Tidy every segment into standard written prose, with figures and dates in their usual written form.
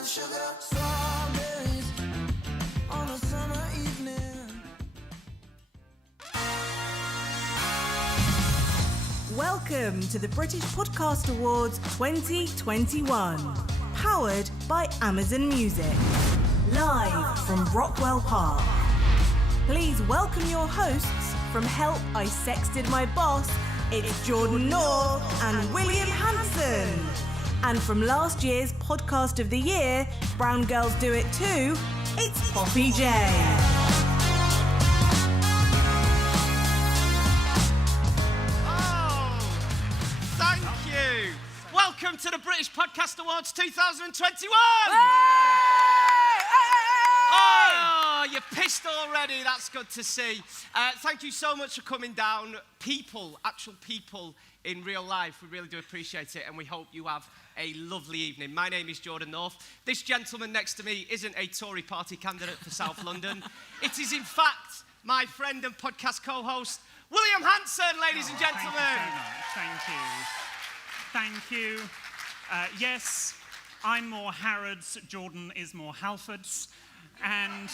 and sugar. Strawberries on a summer evening. Welcome to the British Podcast Awards 2021, powered by Amazon Music. Live from Rockwell Park. Please welcome your hosts from Help I Sexted My Boss, it's Jordan North and William Hanson. And from last year's Podcast of the Year, Brown Girls Do It Too, it's Poppy J. Thank you. Welcome to the British Podcast Awards 2021. Oh, you're pissed already. That's good to see. Thank you so much for coming down. Actual people in real life, we really do appreciate it, and we hope you have a lovely evening. My name is Jordan North. This gentleman next to me isn't a Tory party candidate for South London. It is, in fact, my friend and podcast co-host, William Hanson, ladies and gentlemen. Thank you so much. Thank you. Yes, I'm more Harrods, Jordan is more Halfords. And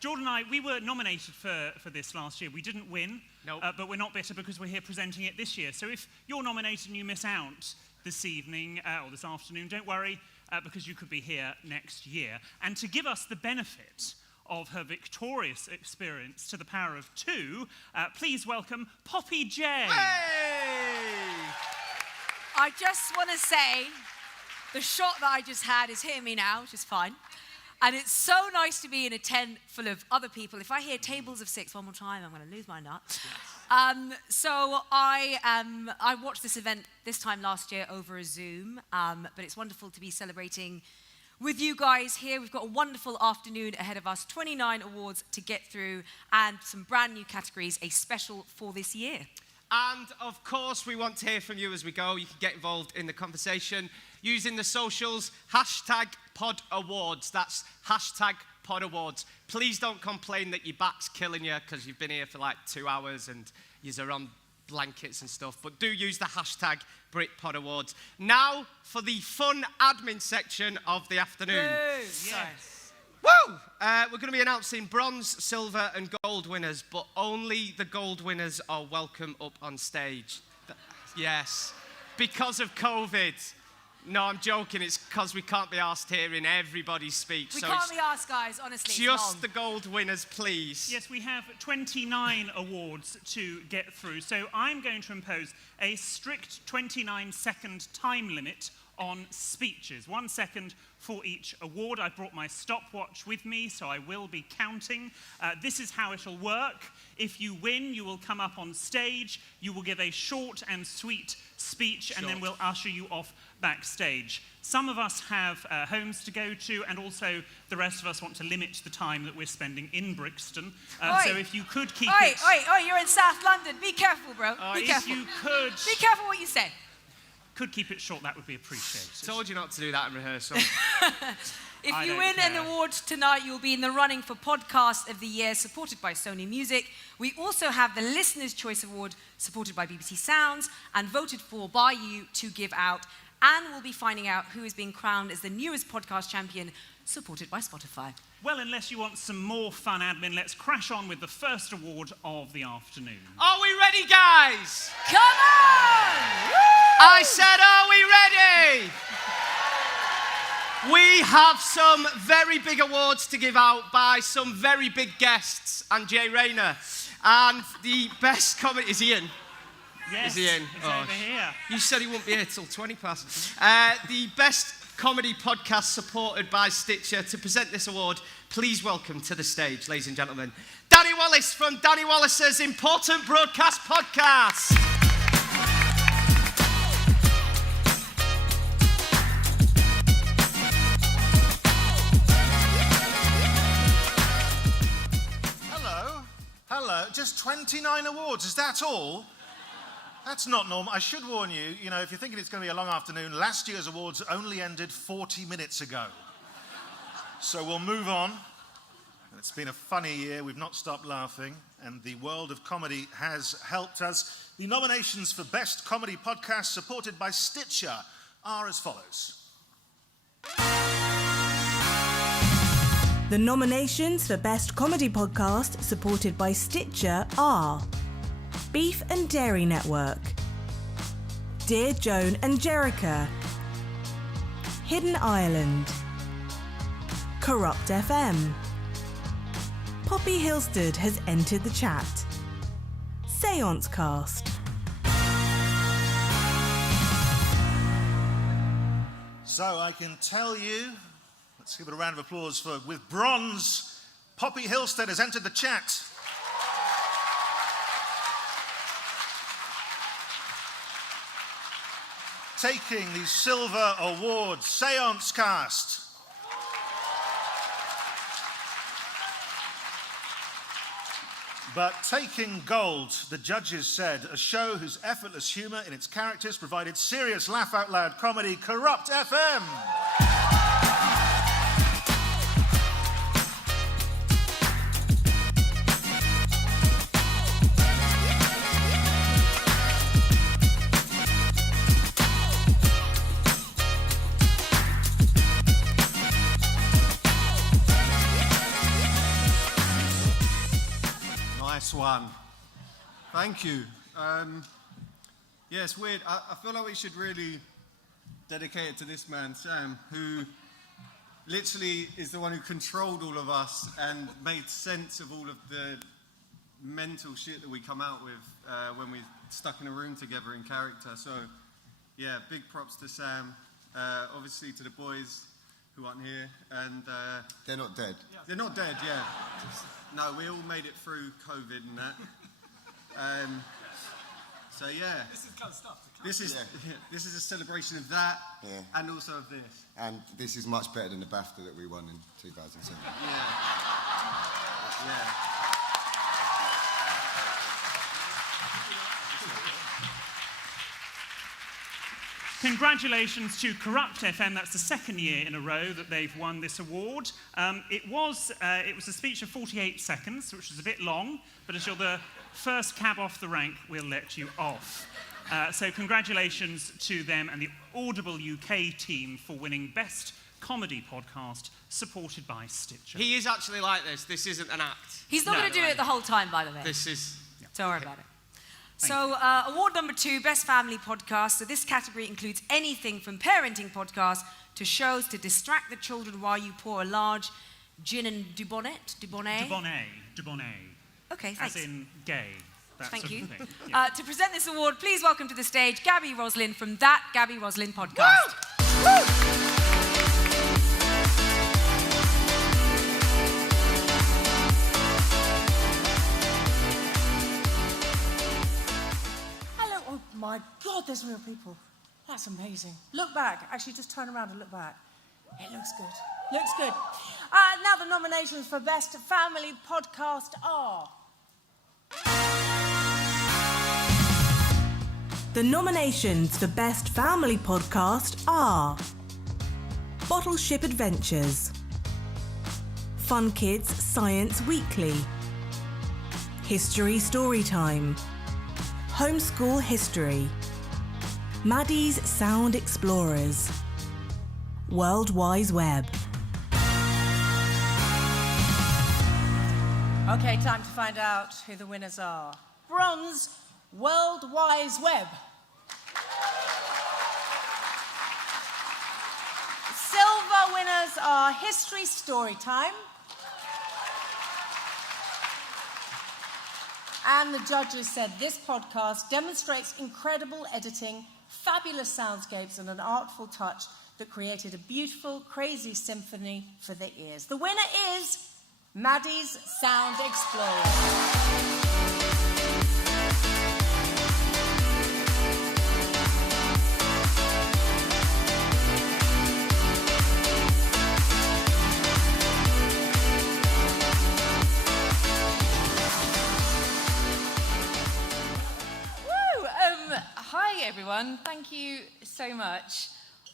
Jordan and I, we were nominated for this last year. We didn't win, Nope. But we're not bitter because we're here presenting it this year. So if you're nominated and you miss out this evening or this afternoon, don't worry, because you could be here next year. And to give us the benefit of her victorious experience to the power of two, please welcome Poppy J. Hey! I just want to say, the shot that I just had is hitting me now, which is fine. And it's so nice to be in a tent full of other people. If I hear tables of six one more time, I'm going to lose my nut. So I watched this event this time last year over a Zoom, but it's wonderful to be celebrating with you guys here. We've got a wonderful afternoon ahead of us, 29 awards to get through, and some brand new categories, a special for this year. And, of course, we want to hear from you as we go. You can get involved in the conversation using the socials, #PodAwards. That's #PodAwards. Please don't complain that your back's killing you because you've been here for like 2 hours and you're on blankets and stuff. But do use the #BritPodAwards. Now for the fun admin section of the afternoon. Yes. Woo! We're going to be announcing bronze, silver and gold winners, but only the gold winners are welcome up on stage. Yes, because of COVID. No, I'm joking. It's because we can't be asked hearing everybody's speech. We can't be asked, guys, honestly. Just the gold winners, please. Yes, we have 29 awards to get through. So I'm going to impose a strict 29-second time limit on speeches. 1 second for each award. I brought my stopwatch with me, so I will be counting. This is how it'll work. If you win, you will come up on stage, you will give a short and sweet speech, and then we'll usher you off backstage. Some of us have homes to go to, and also the rest of us want to limit the time that we're spending in Brixton. So if you could keep it... You're in South London. Be careful, bro. Be careful. If you could... Be careful what you say. Could keep it short, that would be appreciated. Told you not to do that in rehearsal. If you win an award tonight, you'll be in the running for Podcast of the Year, supported by Sony Music. We also have the Listener's Choice Award, supported by BBC Sounds, and voted for by you to give out. And we'll be finding out who is being crowned as the newest podcast champion, supported by Spotify. Well, unless you want some more fun admin, let's crash on with the first award of the afternoon. Are we ready, guys? Come on! Woo! I said, are we ready? We have some very big awards to give out by some very big guests and Jay Rayner. And the best comedy... Is he in? Yes, Is he in? he's over here. You said he wouldn't be here till 20 past. The best comedy podcast supported by Stitcher. To present this award, please welcome to the stage, ladies and gentlemen, Danny Wallace from Danny Wallace's Important Broadcast Podcast. Hello, just 29 awards, is that all? That's not normal. I should warn you, if you're thinking it's going to be a long afternoon, last year's awards only ended 40 minutes ago. So we'll move on. It's been a funny year, we've not stopped laughing, and the world of comedy has helped us. The nominations for Best Comedy Podcast, supported by Stitcher, are as follows. The nominations for Best Comedy Podcast, supported by Stitcher, are Beef and Dairy Network, Dear Joan and Jericha, Hidden Ireland, Corrupt FM. Poppy Hilstead has entered the chat. Seance Cast. So I can tell you, let's give it a round of applause for, with bronze, Poppy Hilstead has entered the chat. Taking the silver award, Seance Cast. But taking gold, the judges said, a show whose effortless humour in its characters provided serious laugh-out-loud comedy, Corrupt FM. Nice one. Thank you. Yeah, it's weird. I feel like we should really dedicate it to this man, Sam, who literally is the one who controlled all of us and made sense of all of the mental shit that we come out with when we're stuck in a room together in character. So, yeah, big props to Sam. Obviously to the boys who aren't here. And they're not dead. They're not dead, yeah. No, we all made it through COVID and that. So yeah. This is kind of stuff. This is a celebration of that, and also of this. And this is much better than the BAFTA that we won in 2007. Yeah. Congratulations to Corrupt FM. That's the second year in a row that they've won this award. It was a speech of 48 seconds, which was a bit long, but as you're the first cab off the rank, we'll let you off. So congratulations to them and the Audible UK team for winning Best Comedy Podcast, supported by Stitcher. He is actually like this. This isn't an act. He's not going to do it the whole time, by the way. This is... Don't worry about it. So, award number 2, Best Family Podcast. So this category includes anything from parenting podcasts to shows to distract the children while you pour a large gin and Dubonnet. Okay, thanks. As in gay. That Thank sort you. of thing. Yeah. To present this award, please welcome to the stage Gabby Roslin from That Gabby Roslin Podcast. Hello. Oh my God, there's real people. That's amazing. Look back. Actually, just turn around and look back. It looks good. Looks good. Now the nominations for Best Family Podcast are... The nominations for Best Family Podcast are Bottle Ship Adventures, Fun Kids Science Weekly, History Storytime, Homeschool History, Maddie's Sound Explorers, World Wise Web. Okay, time to find out who the winners are. Bronze, World Wise Web. Silver winners are History Storytime. And the judges said this podcast demonstrates incredible editing, fabulous soundscapes, and an artful touch that created a beautiful, crazy symphony for the ears. The winner is Maddie's Sound Explorer. Hi everyone, thank you so much.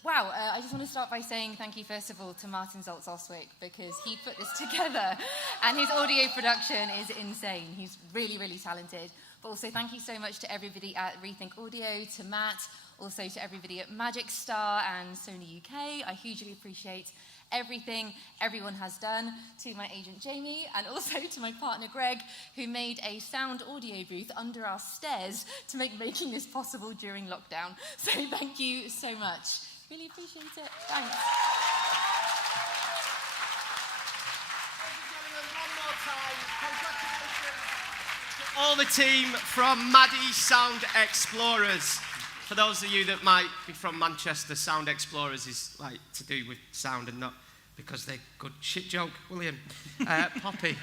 Wow, I just want to start by saying thank you first of all to Martin Zoltz-Oswick because he put this together and his audio production is insane. He's really, really talented. But also thank you so much to everybody at Rethink Audio, to Matt, Also to everybody at Magic Star and Sony UK, I hugely appreciate everything everyone has done. To my agent Jamie, and also to my partner Greg, who made a sound audio booth under our stairs to make making this possible during lockdown. So thank you so much. Really appreciate it. Thanks. All the team from Maddie Sound Explorers. For those of you that might be from Manchester, Sound Explorers is like to do with sound and not because they're good. Shit joke, William. Poppy.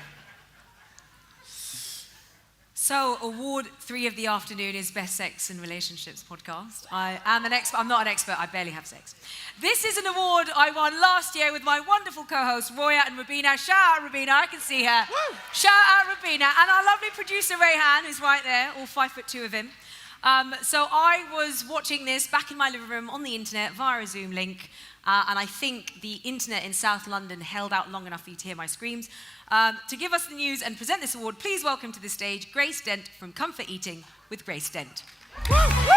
So, award 3 of the afternoon is Best Sex and Relationships podcast. I am an expert. I'm not an expert. I barely have sex. This is an award I won last year with my wonderful co-hosts Roya and Rabina. Shout out Rabina. I can see her. Woo! Shout out Rabina and our lovely producer Rayhan, who's right there, all 5'2" of him. So I was watching this back in my living room on the internet via a Zoom link, and I think the internet in South London held out long enough for you to hear my screams. To give us the news and present this award, please welcome to the stage Grace Dent from Comfort Eating with Grace Dent. Woo! Woo!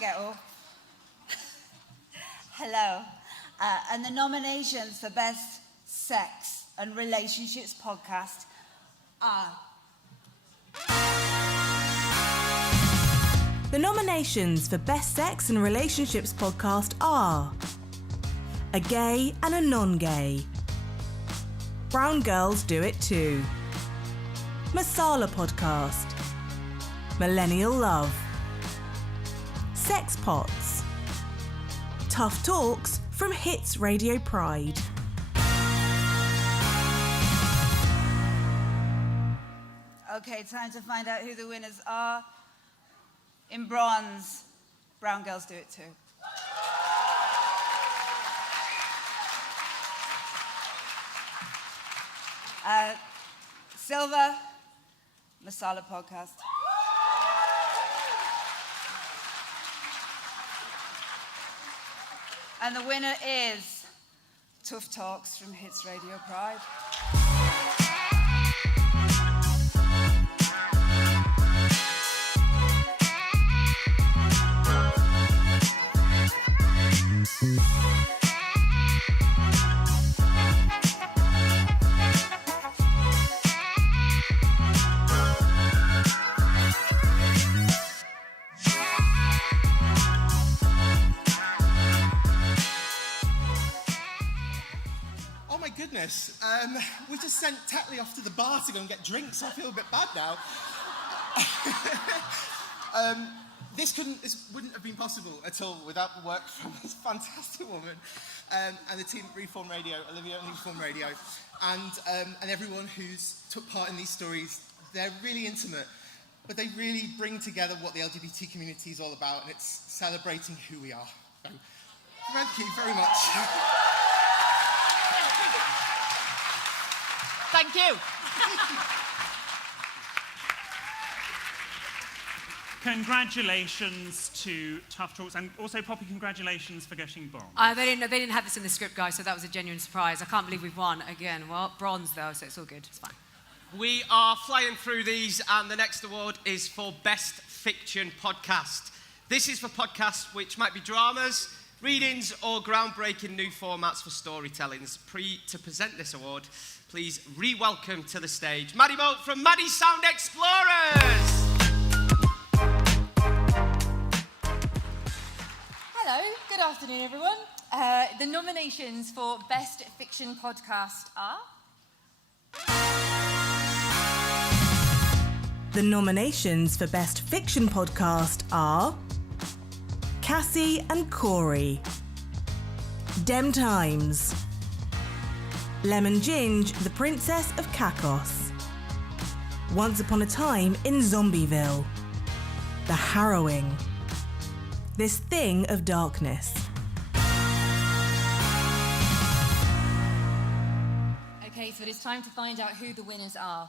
Get up. Hello. And the nominations for Best Sex and Relationships podcast are... The nominations for Best Sex and Relationships podcast are A Gay and a Non-Gay, Brown Girls Do It Too, Masala Podcast, Millennial Love, Sex Pots, Tough Talks from Hits Radio Pride. Okay, time to find out who the winners are. In bronze, Brown Girls Do It Too. Silver, Masala Podcast. And the winner is Tough Talks from Hits Radio Pride. We just sent Tetley off to the bar to go and get drinks, so I feel a bit bad now. This wouldn't have been possible at all without the work from this fantastic woman and the team at Reform Radio, Olivia and Reform Radio, and everyone who's took part in these stories. They're really intimate, but they really bring together what the LGBT community is all about, and it's celebrating who we are. So, thank you very much. Thank you. Congratulations to Tough Talks, and also Poppy, congratulations for getting bronze. They didn't have this in the script, guys, so that was a genuine surprise. I can't believe we've won again. Well, bronze though, so it's all good. It's fine. We are flying through these, and the next award is for Best Fiction Podcast. This is for podcasts which might be dramas, readings, or groundbreaking new formats for storytellings. To present this award, please re-welcome to the stage Maddie Moat from Maddie Sound Explorers. Hello, good afternoon everyone. The nominations for Best Fiction Podcast are... The nominations for Best Fiction Podcast are Cassie and Corey, Dem Times, Lemon Ginge, the Princess of Kakos, Once Upon a Time in Zombieville, The Harrowing, This Thing of Darkness. Okay, so it is time to find out who the winners are.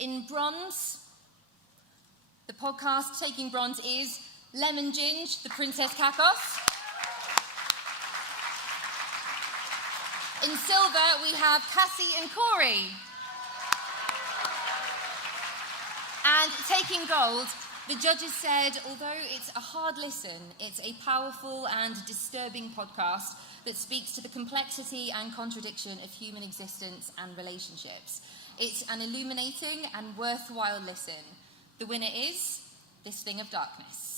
In bronze, the podcast taking bronze is Lemon Ginge, the Princess Kakos. In silver, we have Cassie and Corey. And taking gold, the judges said, although it's a hard listen, it's a powerful and disturbing podcast that speaks to the complexity and contradiction of human existence and relationships. It's an illuminating and worthwhile listen. The winner is This Thing of Darkness.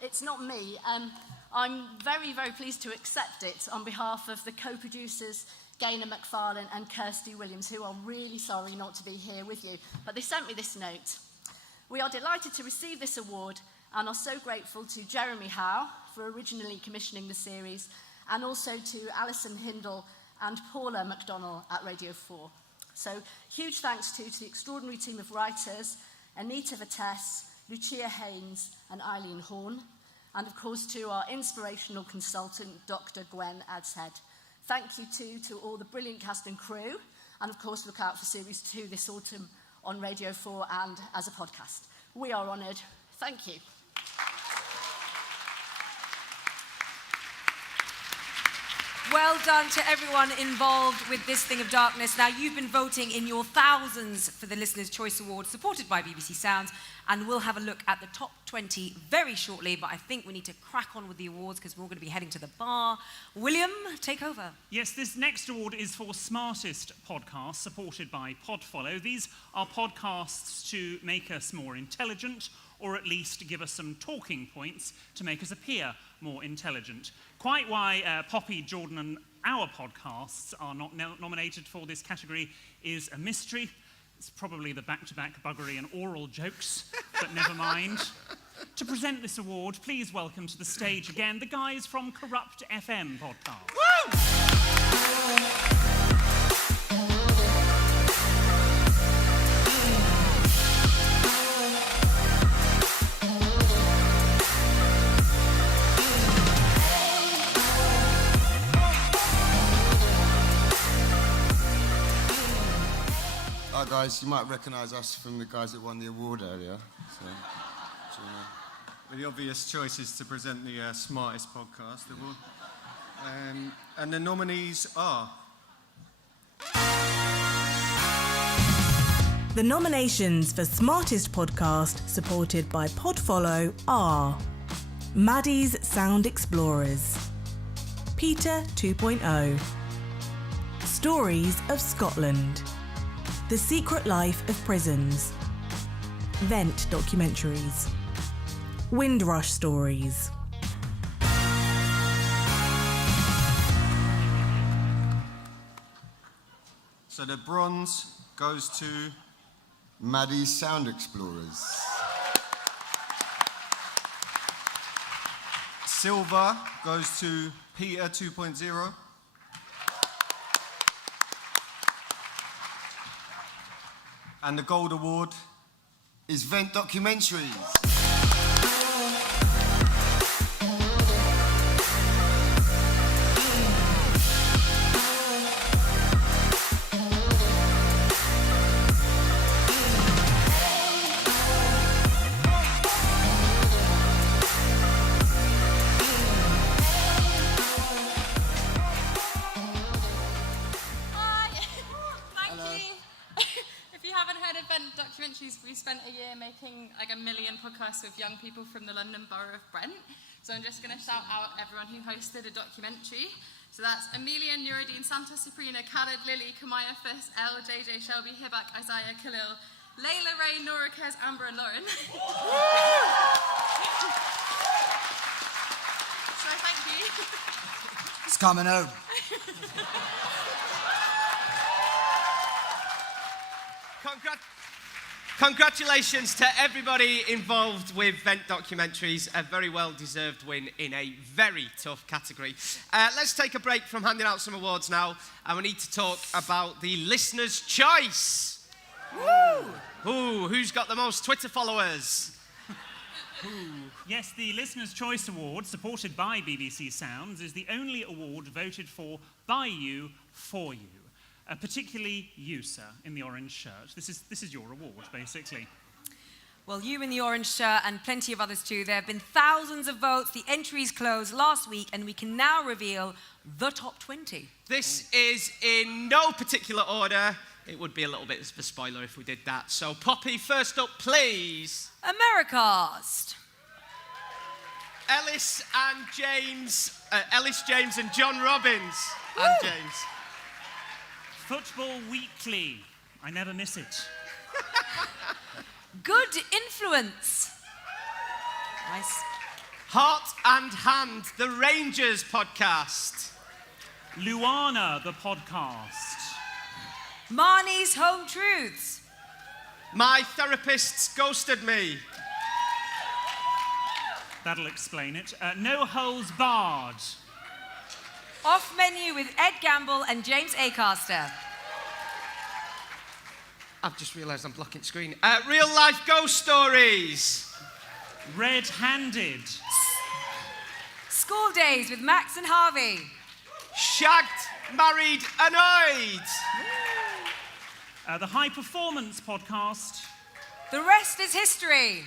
It's not me. I'm very, very pleased to accept it on behalf of the co-producers, Gaynor McFarlane and Kirsty Williams, who are really sorry not to be here with you. But they sent me this note. We are delighted to receive this award and are so grateful to Jeremy Howe for originally commissioning the series, and also to Alison Hindle and Paula McDonnell at Radio 4. So huge thanks to the extraordinary team of writers, Anita Vitesse, Lucia Haynes and Eileen Horn, and of course to our inspirational consultant, Dr. Gwen Adshead. Thank you too to all the brilliant cast and crew, and of course look out for Series 2 this autumn on Radio 4 and as a podcast. We are honoured. Thank you. Well done to everyone involved with This Thing of Darkness. Now, you've been voting in your thousands for the Listener's Choice Award, supported by BBC Sounds, and we'll have a look at the top 20 very shortly, but I think we need to crack on with the awards because we're all going to be heading to the bar. William, take over. Yes, this next award is for Smartest Podcast, supported by Podfollow. These are podcasts to make us more intelligent, or at least give us some talking points to make us appear more intelligent. Quite why Poppy, Jordan and our podcasts are not nominated for this category is a mystery. It's probably the back-to-back buggery and oral jokes, but never mind. To present this award, please welcome to the stage again the guys from Corrupt FM podcast. Woo! Hi guys, you might recognise us from the guys that won the award earlier. So, well, the obvious choice is to present the Smartest Podcast Award. And the nominees are... The nominations for Smartest Podcast, supported by Podfollow, are Maddie's Sound Explorers, Peter 2.0, Stories of Scotland, The Secret Life of Prisons, Vent Documentaries, Windrush Stories. So the bronze goes to... Maddie's Sound Explorers. Silver goes to Peter 2.0. And the gold award is Vent Documentaries. We spent a year making like 1 million podcasts with young people from the London Borough of Brent. So I'm just going to shout out everyone who hosted a documentary. So that's Amelia, Nuruddin, Santa Sabrina, Khaled, Lily, Kamaya, Fis, Elle, JJ, Shelby, Hibak, Isaiah, Khalil, Layla, Ray, Nora, Kez, Amber and Lauren. So thank you. It's coming home. Congratulations to everybody involved with Vent Documentaries. A very well-deserved win in a very tough category. Let's take a break from handing out some awards now, and we need to talk about the Listener's Choice. Woo! Ooh, who's got the most Twitter followers? Yes, the Listener's Choice Award, supported by BBC Sounds, is the only award voted for by you, for you. Particularly you, sir, in the orange shirt. This is your award, basically. Well, you in the orange shirt and plenty of others too. There have been thousands of votes. The entries closed last week, and we can now reveal the top 20. This is in no particular order. It would be a little bit of a spoiler if we did that. So, Poppy, first up, please. Americast. Ellis, James and John Robbins. And James. Football Weekly. I never miss it. Good Influence. Nice. Heart and Hand, the Rangers podcast. Luana, the podcast. Marnie's Home Truths. My Therapist's Ghosted Me. That'll explain it. No Holes Barred. Off Menu with Ed Gamble and James Acaster. I've just realised I'm blocking the screen. Real Life Ghost Stories. Red-Handed. School Days with Max and Harvey. Shagged, Married, Annoyed. The High Performance podcast. The Rest is History.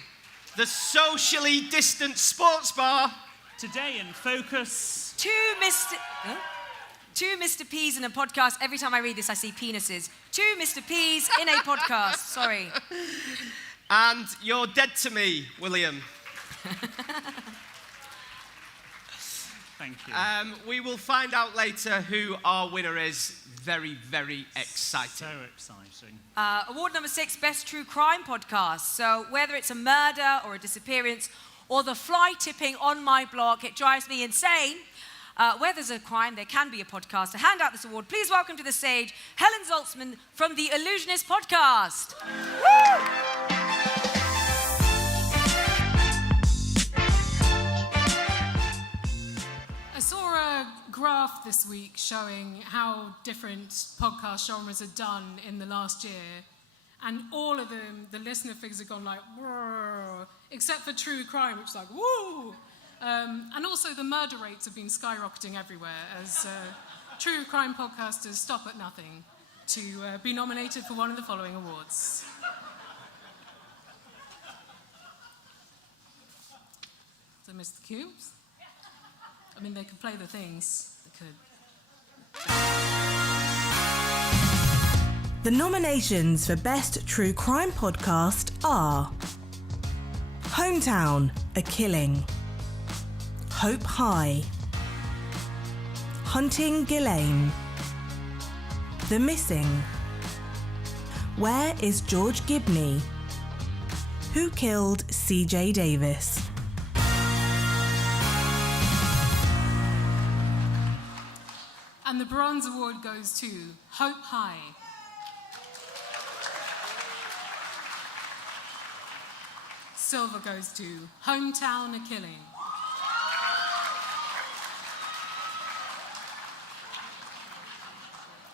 The Socially Distant Sports Bar. Today in Focus. Two Mr. P's in a podcast. Every time I read this, I see penises. Two Mr. P's in a podcast. Sorry. And You're Dead to Me, William. Thank you. We will find out later who our winner is. Very, very exciting. So exciting. Award number 6, Best True Crime Podcast. So whether it's a murder or a disappearance or the fly tipping on my block, it drives me insane. Where there's a crime, there can be a podcast. To hand out this award, please welcome to the stage Helen Zaltzman from the Illusionist Podcast. Woo! I saw a graph this week showing how different podcast genres are done in the last year. And all of them, the listener figures have gone like, whoa, except for true crime, which is like, woo! And also the murder rates have been skyrocketing everywhere as true crime podcasters stop at nothing to be nominated for one of the following awards. So, Mr. Cubes? I mean, they could play the things. They could. The nominations for Best True Crime Podcast are Hometown, A Killing, Hope High, Hunting Ghislaine, The Missing, Where is George Gibney, Who Killed C.J. Davis. And the Bronze Award goes to Hope High. Silver goes to Hometown, A Killing.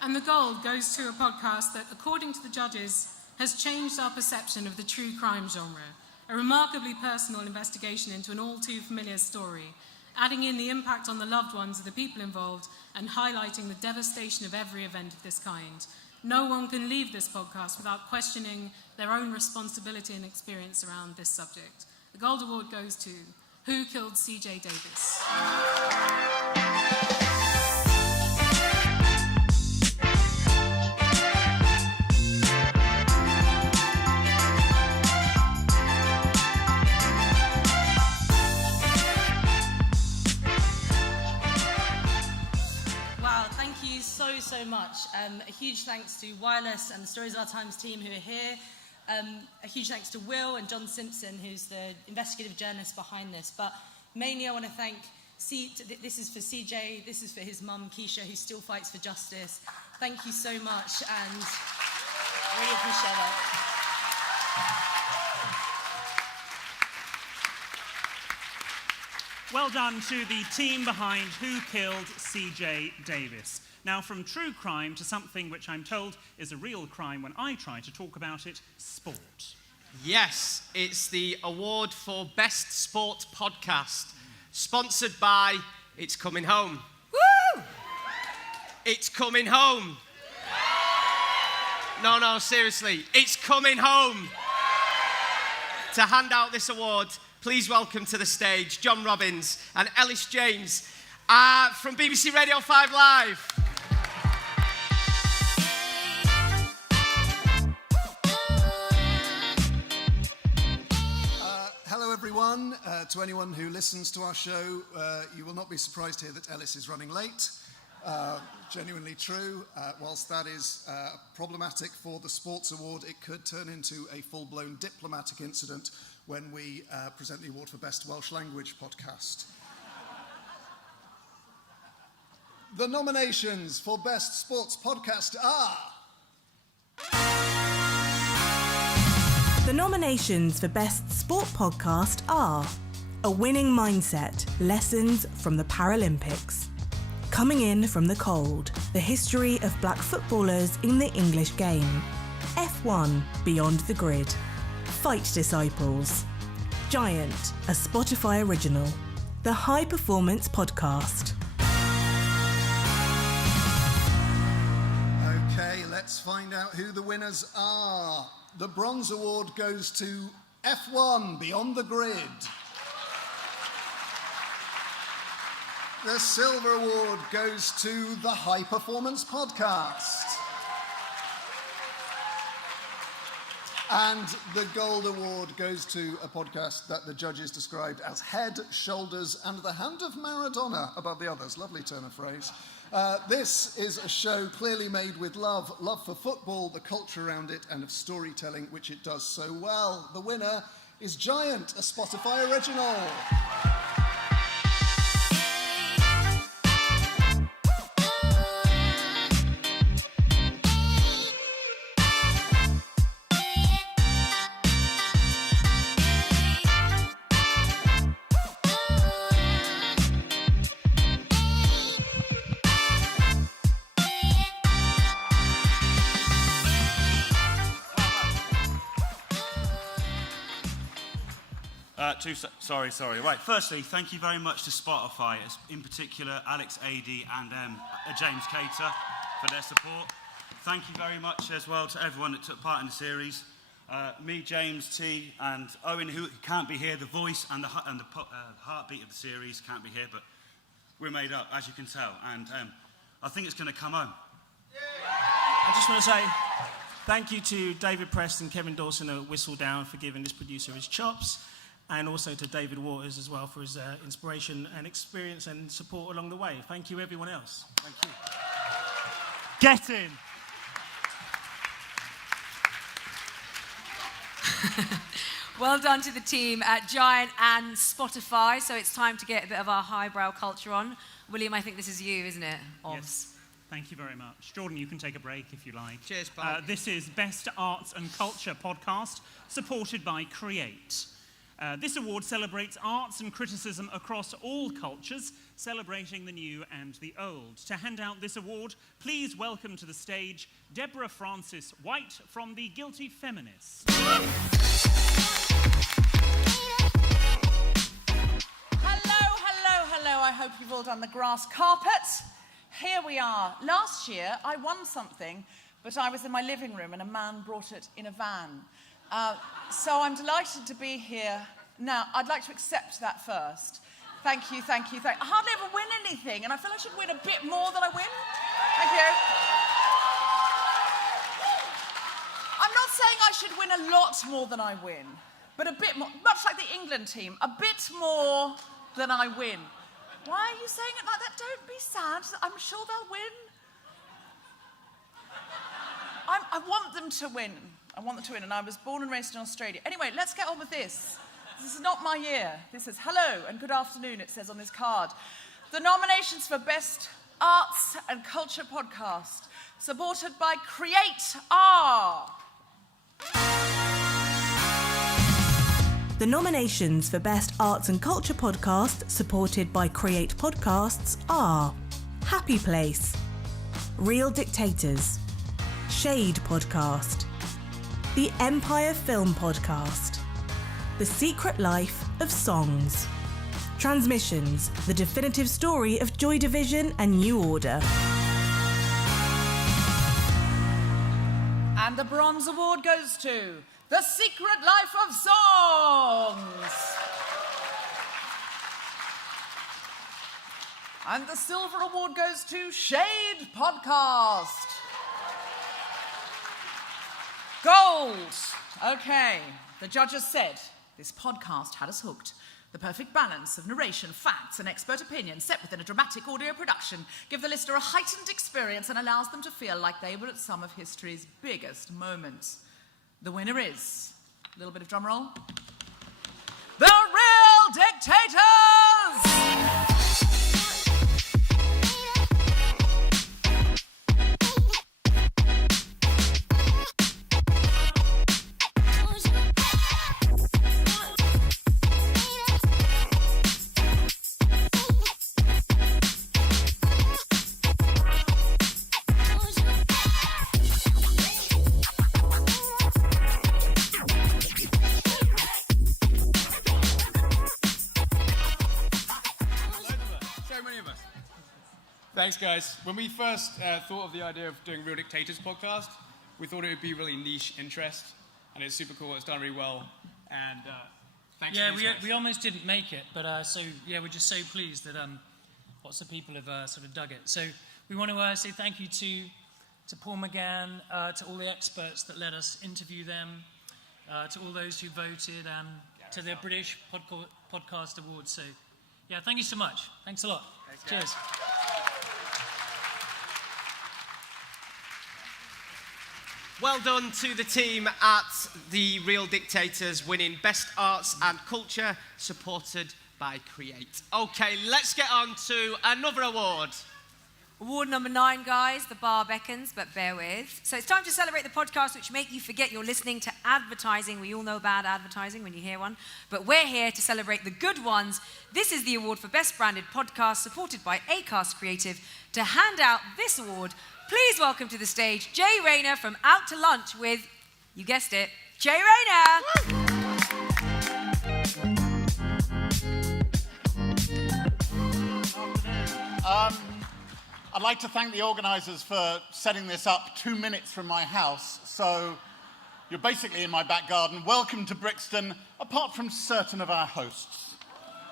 And the gold goes to a podcast that, according to the judges, has changed our perception of the true crime genre. A remarkably personal investigation into an all too familiar story, adding in the impact on the loved ones of the people involved and highlighting the devastation of every event of this kind. No one can leave this podcast without questioning their own responsibility and experience around this subject. The Gold Award goes to Who Killed C.J. Davis? So much. A huge thanks to Wireless and the Stories of Our Times team who are here. A huge thanks to Will and John Simpson, who's the investigative journalist behind this. But mainly I want to thank, this is for CJ, this is for his mum, Keisha, who still fights for justice. Thank you so much, and I really appreciate it. Well done to the team behind Who Killed C.J. Davis. Now, from true crime to something which I'm told is a real crime when I try to talk about it, sport. Yes, it's the award for Best Sport Podcast, sponsored by It's Coming Home. Woo! It's coming home. No, seriously, it's coming home. To hand out this award, please welcome to the stage John Robbins and Ellis James from BBC Radio 5 Live. Hello everyone. To anyone who listens to our show, you will not be surprised to hear that Ellis is running late. Genuinely true. Whilst that is problematic for the Sports Award, it could turn into a full-blown diplomatic incident when we present the award for Best Welsh Language Podcast. The nominations for Best Sports Podcast are... The nominations for Best Sport Podcast are A Winning Mindset, Lessons from the Paralympics. Coming in from the cold, the history of black footballers in the English game. F1, Beyond the Grid. Fight Disciples. Giant, a Spotify original. The High Performance Podcast. Okay, let's find out who the winners are. The Bronze Award goes to F1, Beyond the Grid. The Silver Award goes to the High Performance Podcast. And the Gold Award goes to a podcast that the judges described as head, shoulders, and the hand of Maradona above the others. Lovely turn of phrase. This is a show clearly made with love for football, the culture around it, and of storytelling, which it does so well. The winner is Giant, a Spotify original. Sorry. Right, firstly, thank you very much to Spotify, in particular Alex Adey and James Cater for their support. Thank you very much as well to everyone that took part in the series. Me, James, T, and Owen, who can't be here, the voice and the heartbeat of the series can't be here, but we're made up, as you can tell, and I think it's going to come home. I just want to say thank you to David Preston, Kevin Dawson at Whistledown for giving this producer his chops, and also to David Waters as well for his inspiration and experience and support along the way. Thank you, everyone else. Thank you. Get in. Well done to the team at Giant and Spotify. So it's time to get a bit of our highbrow culture on. William, I think this is you, isn't it? Yes. Thank you very much. Jordan, you can take a break if you like. Cheers, Bob. This is Best Arts and Culture Podcast, supported by Create. This award celebrates arts and criticism across all cultures, celebrating the new and the old. To hand out this award, please welcome to the stage Deborah Francis White from The Guilty Feminists. Hello. I hope you've all done the grass carpet. Here we are. Last year, I won something, but I was in my living room and a man brought it in a van. So I'm delighted to be here. Now, I'd like to accept that first. Thank you. I hardly ever win anything, and I feel I should win a bit more than I win. Thank you. I'm not saying I should win a lot more than I win, but a bit more, much like the England team, a bit more than I win. Why are you saying it like that? Don't be sad. I'm sure they'll win. I want them to win. And I was born and raised in Australia. Anyway, let's get on with this. This is not my year. This is hello and good afternoon, it says on this card. The nominations for Best Arts and Culture Podcast, supported by Create, are... The nominations for Best Arts and Culture Podcast, supported by Create Podcasts, are Happy Place, Real Dictators, Shade Podcast, The Empire Film Podcast, The Secret Life of Songs, Transmissions, the definitive story of Joy Division and New Order. And the Bronze Award goes to The Secret Life of Songs. And the Silver Award goes to Shade Podcast. Gold. Okay, the judges said this podcast had us hooked. The perfect balance of narration, facts, and expert opinion set within a dramatic audio production give the listener a heightened experience and allows them to feel like they were at some of history's biggest moments. The winner is, a little bit of drum roll, The Real Dictators! Thanks, guys. When we first thought of the idea of doing Real Dictators podcast, we thought it would be really niche interest, and it's super cool. It's done really well, and thanks. Yeah, to these guys. we almost didn't make it, but we're just so pleased that lots of people have sort of dug it. So we want to say thank you to Paul McGann, to all the experts that let us interview them, to all those who voted, and to the British Podcast Awards. So yeah, thank you so much. Thanks a lot. Thanks, Cheers. Well done to the team at The Real Dictators, winning Best Arts and Culture, supported by Create. Okay, let's get on to another award. Award number 9, guys. The bar beckons, but bear with. So it's time to celebrate the podcasts which make you forget you're listening to advertising. We all know bad advertising when you hear one, but we're here to celebrate the good ones. This is the award for Best Branded Podcast, supported by Acast Creative. To hand out this award, please welcome to the stage Jay Rayner from Out to Lunch with, you guessed it, Jay Rayner. I'd like to thank the organisers for setting this up 2 minutes from my house, so you're basically in my back garden. Welcome to Brixton, apart from certain of our hosts,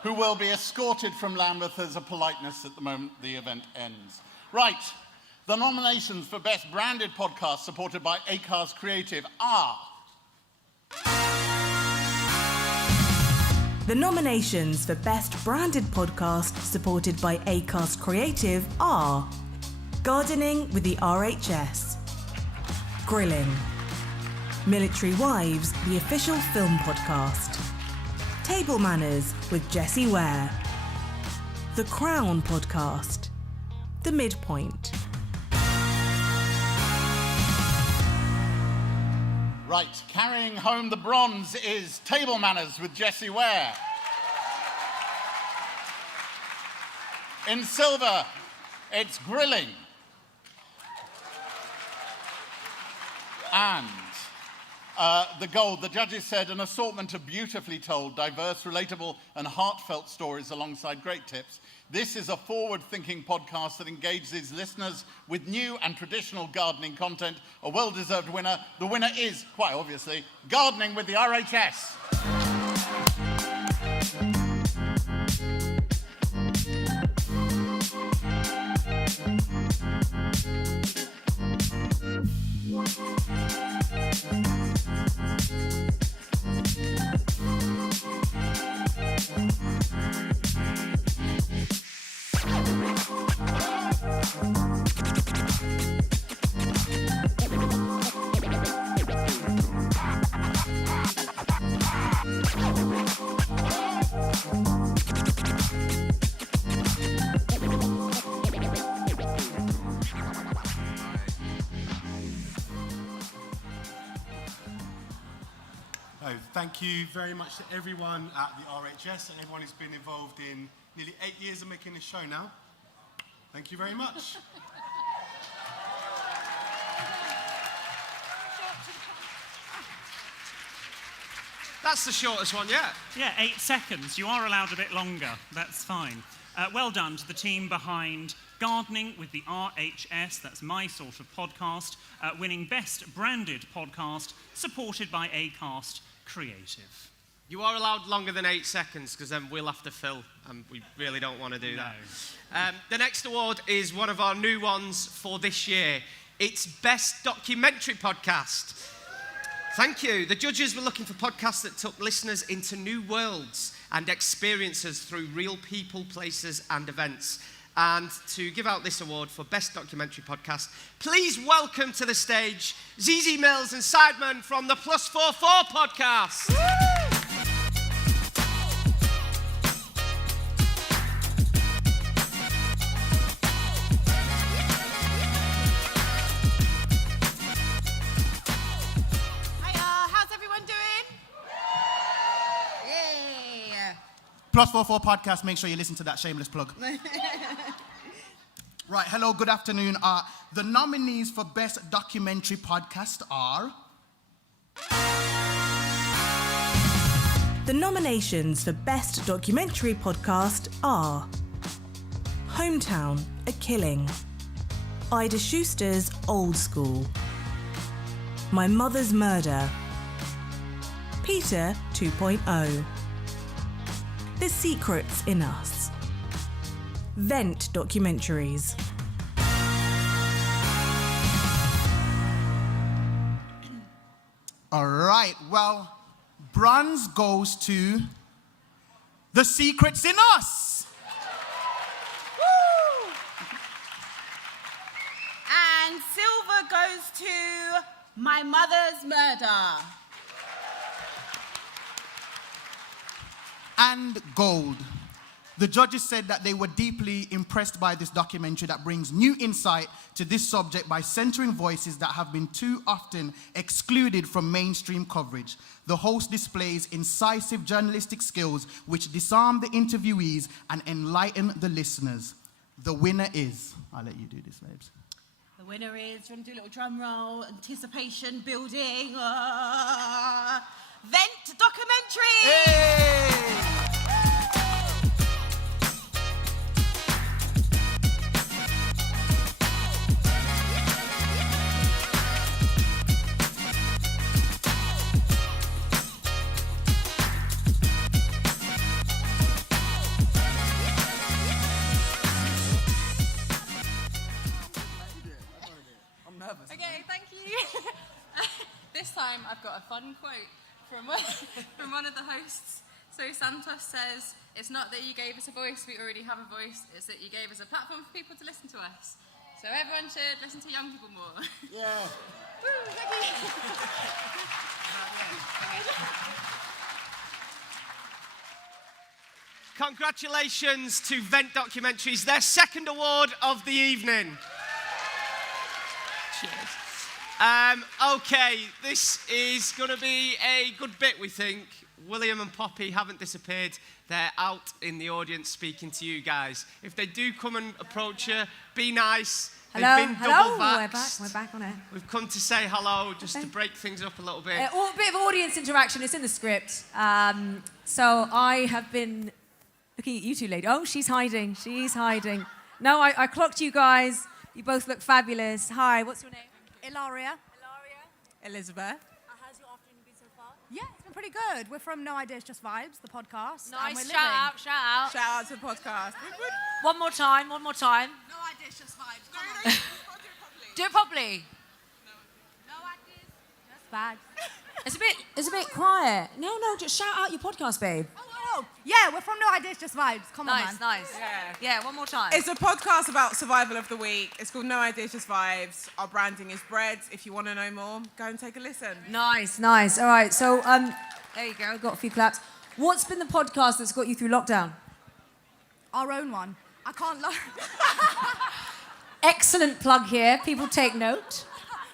who will be escorted from Lambeth as a politeness at the moment the event ends. Right. The nominations for Best Branded Podcast, supported by Acast Creative, are... The nominations for Best Branded Podcast, supported by Acast Creative, are Gardening with the RHS, Grilling, Military Wives, the official film podcast, Table Manners with Jessie Ware, The Crown Podcast, The Midpoint. Right, carrying home the bronze is Table Manners with Jessie Ware. In silver, it's Grilling. And the gold, the judges said, an assortment of beautifully told, diverse, relatable, and heartfelt stories alongside great tips. This is a forward-thinking podcast that engages listeners with new and traditional gardening content. A well-deserved winner. The winner is, quite obviously, Gardening with the RHS. Oh, thank you very much to everyone at the RHS and everyone who's been involved in nearly 8 years of making this show now. Thank you very much. That's the shortest one yet. Yeah, 8 seconds. You are allowed a bit longer. That's fine. Well done to the team behind Gardening with the RHS. That's my sort of podcast, winning Best Branded Podcast, supported by Acast Creative. You are allowed longer than 8 seconds, because then we'll have to fill, and we really don't want to do that. The next award is one of our new ones for this year. It's Best Documentary Podcast. Thank you. The judges were looking for podcasts that took listeners into new worlds and experiences through real people, places, and events. And to give out this award for Best Documentary Podcast, please welcome to the stage ZZ Mills and Sidemen from the +44 podcast. Woo! +44 podcast, make sure you listen to that shameless plug. Right, hello, good afternoon. The nominees for Best Documentary Podcast are... The nominations for Best Documentary Podcast are Hometown, A Killing, Ida Schuster's Old School, My Mother's Murder, Peter 2.0, The Secrets in Us, Vent Documentaries. All right, well, bronze goes to The Secrets in Us. Woo! And silver goes to My Mother's Murder. And gold. The judges said that they were deeply impressed by this documentary that brings new insight to this subject by centering voices that have been too often excluded from mainstream coverage. The host displays incisive journalistic skills which disarm the interviewees and enlighten the listeners. The winner is... I'll let you do this, babes. The winner is, do you want to do a little drum roll, anticipation building, Vent Documentary! Hey! Okay, thank you. This time I've got a fun quote from one of the hosts. So Santos says, "It's not that you gave us a voice, we already have a voice, it's that you gave us a platform for people to listen to us. So everyone should listen to young people more." Yeah. Woo, thank you. Congratulations to Vent Documentaries, their second award of the evening. Cheers. Okay, this is going to be a good bit, we think. William and Poppy haven't disappeared. They're out in the audience speaking to you guys. If they do come and approach you, be nice. Hello, They've been hello. double-vaxxed. We're back on it. We've come to say hello, just to break things up a little bit. A bit of audience interaction. It's in the script. So I have been looking at you two ladies. Oh, she's hiding. She's hiding. No, I clocked you guys. You both look fabulous. Hi, what's your name? Ilaria. Elizabeth. How's your afternoon been so far? Yeah, it's been pretty good. We're from No Ideas, Just Vibes, the podcast. and Nice. we're Shout out, living. shout out. Shout out to the podcast. One more time, one more time. No Ideas, Just Vibes. Come on. Do it properly. No Ideas, Just Vibes. It's a bit quiet. No, just shout out your podcast, babe. Oh, yeah, we're from No Ideas, Just Vibes. Come on, man. Nice. Yeah, one more time. It's a podcast about survival of the week. It's called No Ideas, Just Vibes. Our branding is bread. If you want to know more, go and take a listen. Nice. All right, so there you go. Got a few claps. What's been the podcast that's got you through lockdown? Our own one. I can't lie. Excellent plug here. People take note.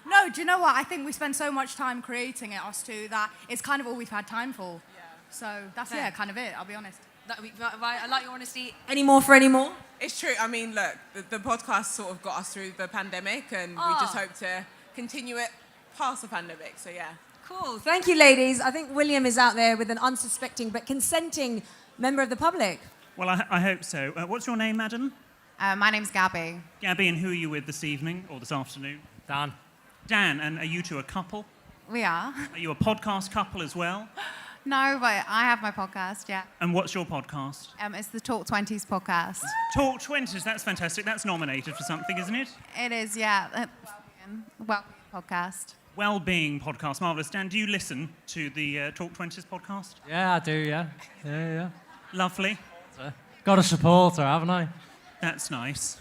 No, do you know what? I think we spend so much time creating it, us two, that it's kind of all we've had time for. Yeah. So that's, Fair. kind of it, I'll be honest. Right, I like your honesty. Any more for any more? It's true. I mean, look, the podcast sort of got us through the pandemic, and we just hope to continue it past the pandemic. So, yeah. Cool. Thank you, ladies. I think William is out there with an unsuspecting but consenting member of the public. Well, I hope so. What's your name, madam? My name's Gabby. Gabby, and who are you with this evening or this afternoon? Dan. Dan, and are you two a couple? We are. Are you a podcast couple as well? No, but I have my podcast, yeah. And what's your podcast? It's the Talk 20s podcast. Talk 20s, that's fantastic. That's nominated for something, isn't it? It is, yeah. Well, podcast. Well-being podcast, marvellous. Dan, do you listen to the Talk 20s podcast? Yeah, I do, yeah. Yeah. Lovely. Got a supporter, haven't I? That's nice.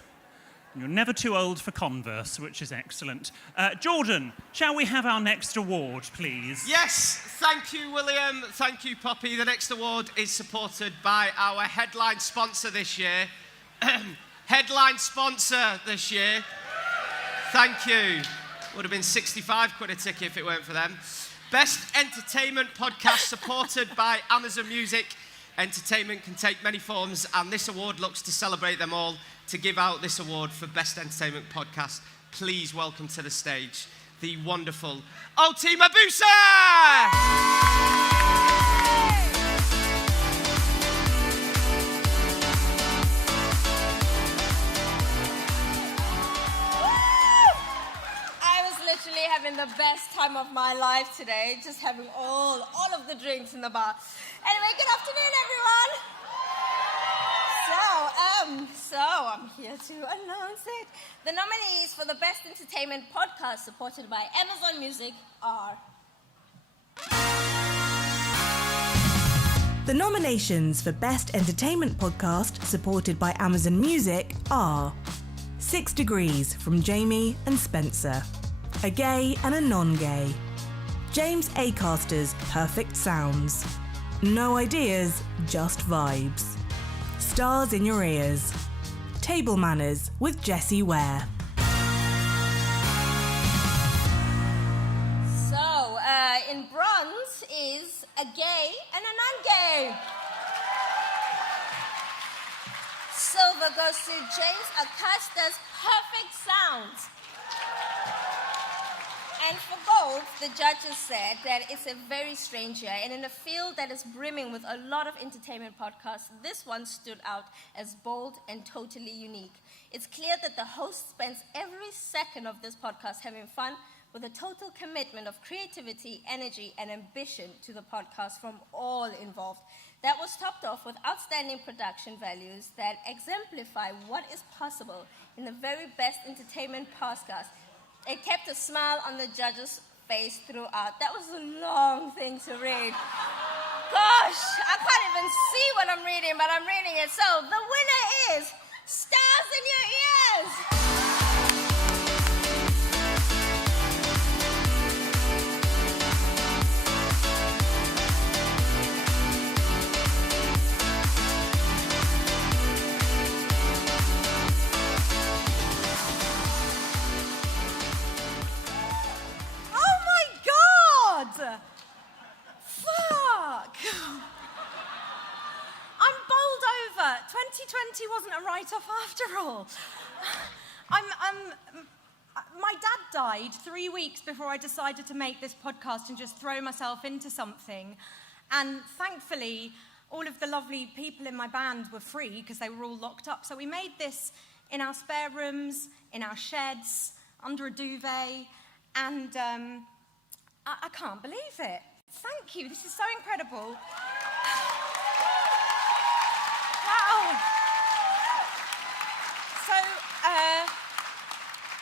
You're never too old for Converse, which is excellent. Jordan, shall we have our next award, please? Yes, thank you, William. Thank you, Poppy. The next award is supported by our headline sponsor this year. Headline sponsor this year. Thank you. Would have been 65 quid a ticket if it weren't for them. Best Entertainment Podcast supported by Amazon Music. Entertainment can take many forms, and this award looks to celebrate them all. To give out this award for Best Entertainment Podcast, please welcome to the stage the wonderful Ultima Bullseye! Literally having the best time of my life today, just having all of the drinks in the bar. Anyway, good afternoon, everyone. So I'm here to announce it. The nominees for the Best Entertainment Podcast supported by Amazon Music are... The nominations for Best Entertainment Podcast supported by Amazon Music are 6 Degrees from Jamie and Spencer, a gay and a non-gay, James Acaster's Perfect Sounds, No Ideas, Just Vibes, Stars in Your Ears, Table Manners with Jessie Ware. So, in bronze is a gay and a non-gay. Silver goes to James Acaster's Perfect Sounds. And for gold, the judges said that it's a very strange year, and in a field that is brimming with a lot of entertainment podcasts, this one stood out as bold and totally unique. It's clear that the host spends every second of this podcast having fun, with a total commitment of creativity, energy, and ambition to the podcast from all involved. That was topped off with outstanding production values that exemplify what is possible in the very best entertainment podcast. It kept a smile on the judge's face throughout. That was a long thing to read. Gosh, I can't even see what I'm reading, but I'm reading it. So the winner is Stars in Your Ears. Fuck! I'm bowled over. 2020 wasn't a write-off after all. My dad died 3 weeks before I decided to make this podcast and just throw myself into something. And thankfully, all of the lovely people in my band were free because they were all locked up. So we made this in our spare rooms, in our sheds, under a duvet, and I can't believe it. Thank you. This is so incredible. Wow. So,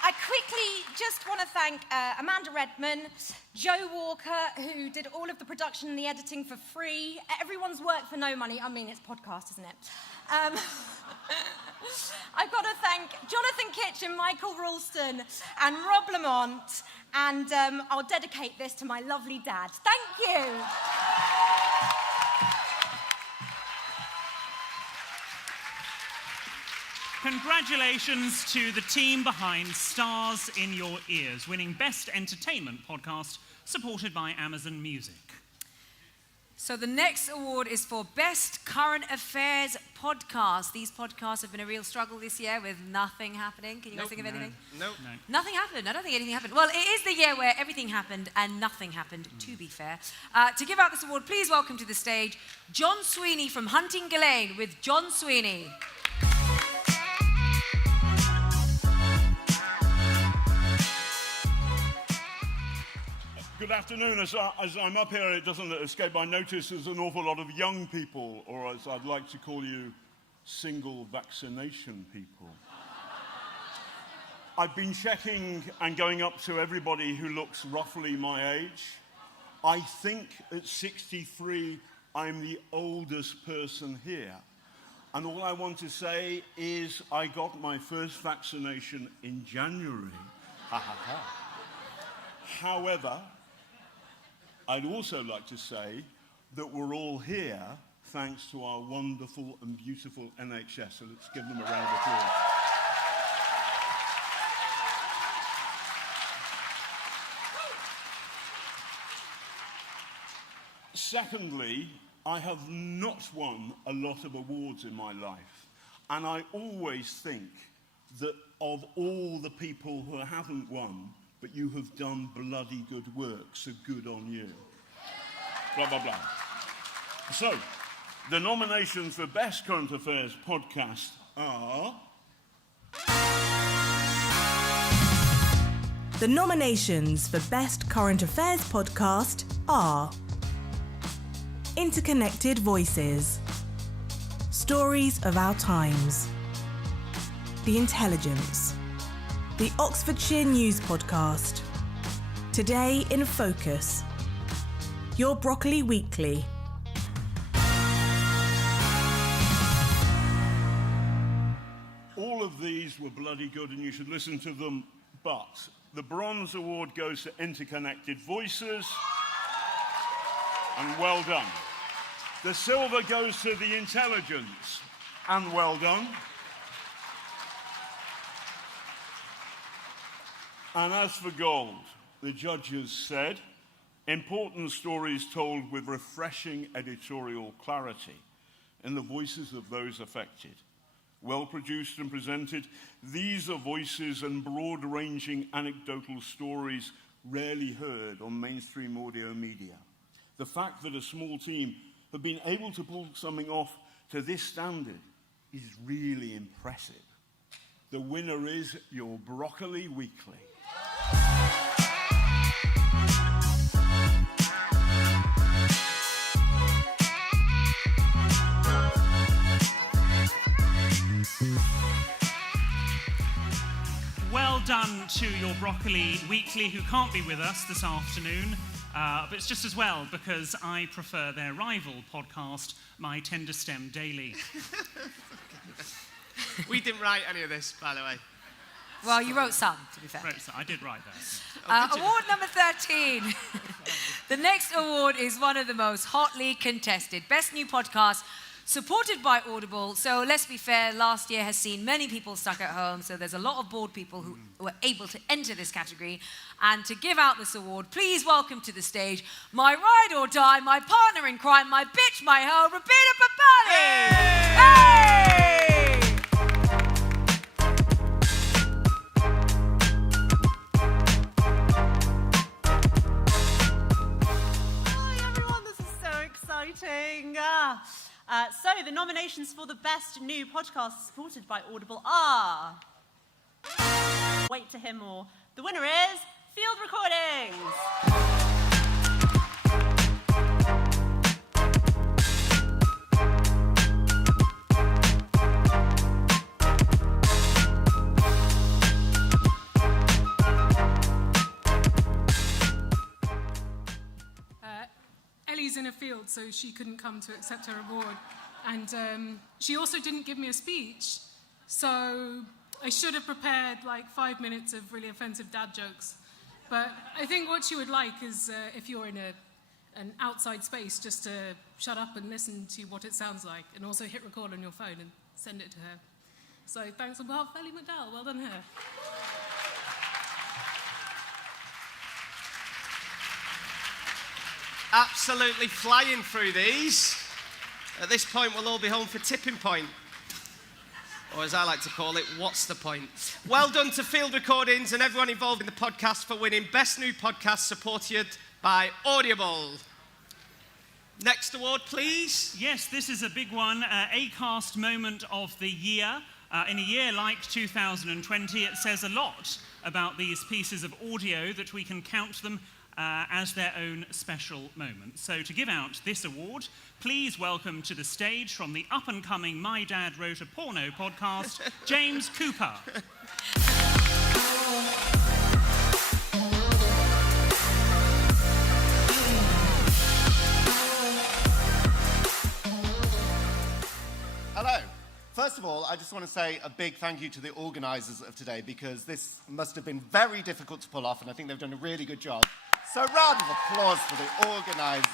I quickly just want to thank Amanda Redman, Joe Walker, who did all of the production and the editing for free. Everyone's worked for no money. I mean, it's podcast, isn't it? I've got to thank Jonathan Kitchen, Michael Ralston, and Rob Lamont. And I'll dedicate this to my lovely dad. Thank you. Congratulations to the team behind Stars in Your Ears, winning Best Entertainment Podcast, supported by Amazon Music. So the next award is for Best Current Affairs Podcast. These podcasts have been a real struggle this year with nothing happening. Can you guys think of anything? Nope. Nothing happened. I don't think anything happened. Well, it is the year where everything happened and nothing happened, to be fair. To give out this award, please welcome to the stage John Sweeney from Huntingdon Lane with John Sweeney. Good afternoon. As I'm up here, it doesn't escape my notice there's an awful lot of young people, or as I'd like to call you, single vaccination people. I've been checking and going up to everybody who looks roughly my age. I think at 63, I'm the oldest person here. And all I want to say is I got my first vaccination in January. However, I'd also like to say that we're all here thanks to our wonderful and beautiful NHS, so let's give them a round of applause. Secondly, I have not won a lot of awards in my life, and I always think that of all the people who haven't won, but you have done bloody good work, so good on you. Blah, blah, blah. So, the nominations for Best Current Affairs Podcast are... The nominations for Best Current Affairs Podcast are Interconnected Voices, Stories of Our Times, The Intelligence, The Oxfordshire News Podcast, Today in Focus, Your Broccoli Weekly. All of these were bloody good and you should listen to them, but the Bronze Award goes to Interconnected Voices, and well done. The Silver goes to The Intelligence, and well done. And as for gold, the judges said, important stories told with refreshing editorial clarity in the voices of those affected. Well produced and presented, these are voices and broad-ranging anecdotal stories rarely heard on mainstream audio media. The fact that a small team have been able to pull something off to this standard is really impressive. The winner is Your Broccoli Weekly. Well done to Your Broccoli Weekly, who can't be with us this afternoon, but it's just as well because I prefer their rival podcast, My Tender Stem Daily. We didn't write any of this, by the way. Well, you wrote some, to be fair. I did write that. Award number 13. The next award is one of the most hotly contested. Best New Podcast, supported by Audible. So let's be fair, last year has seen many people stuck at home, so there's a lot of bored people who were able to enter this category. And to give out this award, please welcome to the stage my ride or die, my partner in crime, my bitch, my hoe, Rabina Papali! Hey! Hi everyone, this is so exciting. So the nominations for the Best New Podcast supported by Audible are... Wait to hear more. The winner is Field Recordings. Ellie's in a field, so she couldn't come to accept her award. And she also didn't give me a speech, so I should have prepared like 5 minutes of really offensive dad jokes. But I think what she would like is if you're in an outside space, just to shut up and listen to what it sounds like, and also hit record on your phone and send it to her. So thanks on behalf of Ellie McDowell. Well done here. Absolutely flying through these. At this point, we'll all be home for tipping point. Or as I like to call it, what's the point? Well done to Field Recordings and everyone involved in the podcast for winning Best New Podcast supported by Audible. Next award, please. Yes, this is a big one. Acast Moment of the Year. In a year like 2020, it says a lot about these pieces of audio that we can count them as their own special moment. So to give out this award, please welcome to the stage from the up-and-coming My Dad Wrote a Porno podcast, James Cooper. Hello. First of all, I just want to say a big thank you to the organisers of today, because this must have been very difficult to pull off, and I think they've done a really good job. So a round of applause for the organisers.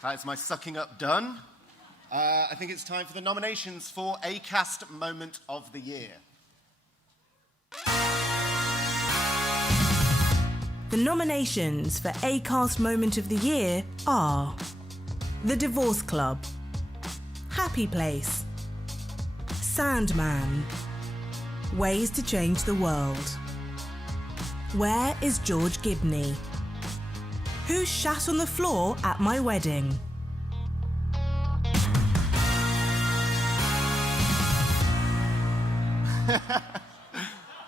That's my sucking up done. I think it's time for the nominations for Acast Moment of the Year. The nominations for Acast Moment of the Year are The Divorce Club, Happy Place, Sandman, Ways to Change the World, Where is George Gibney, Who Shat on the Floor at My Wedding.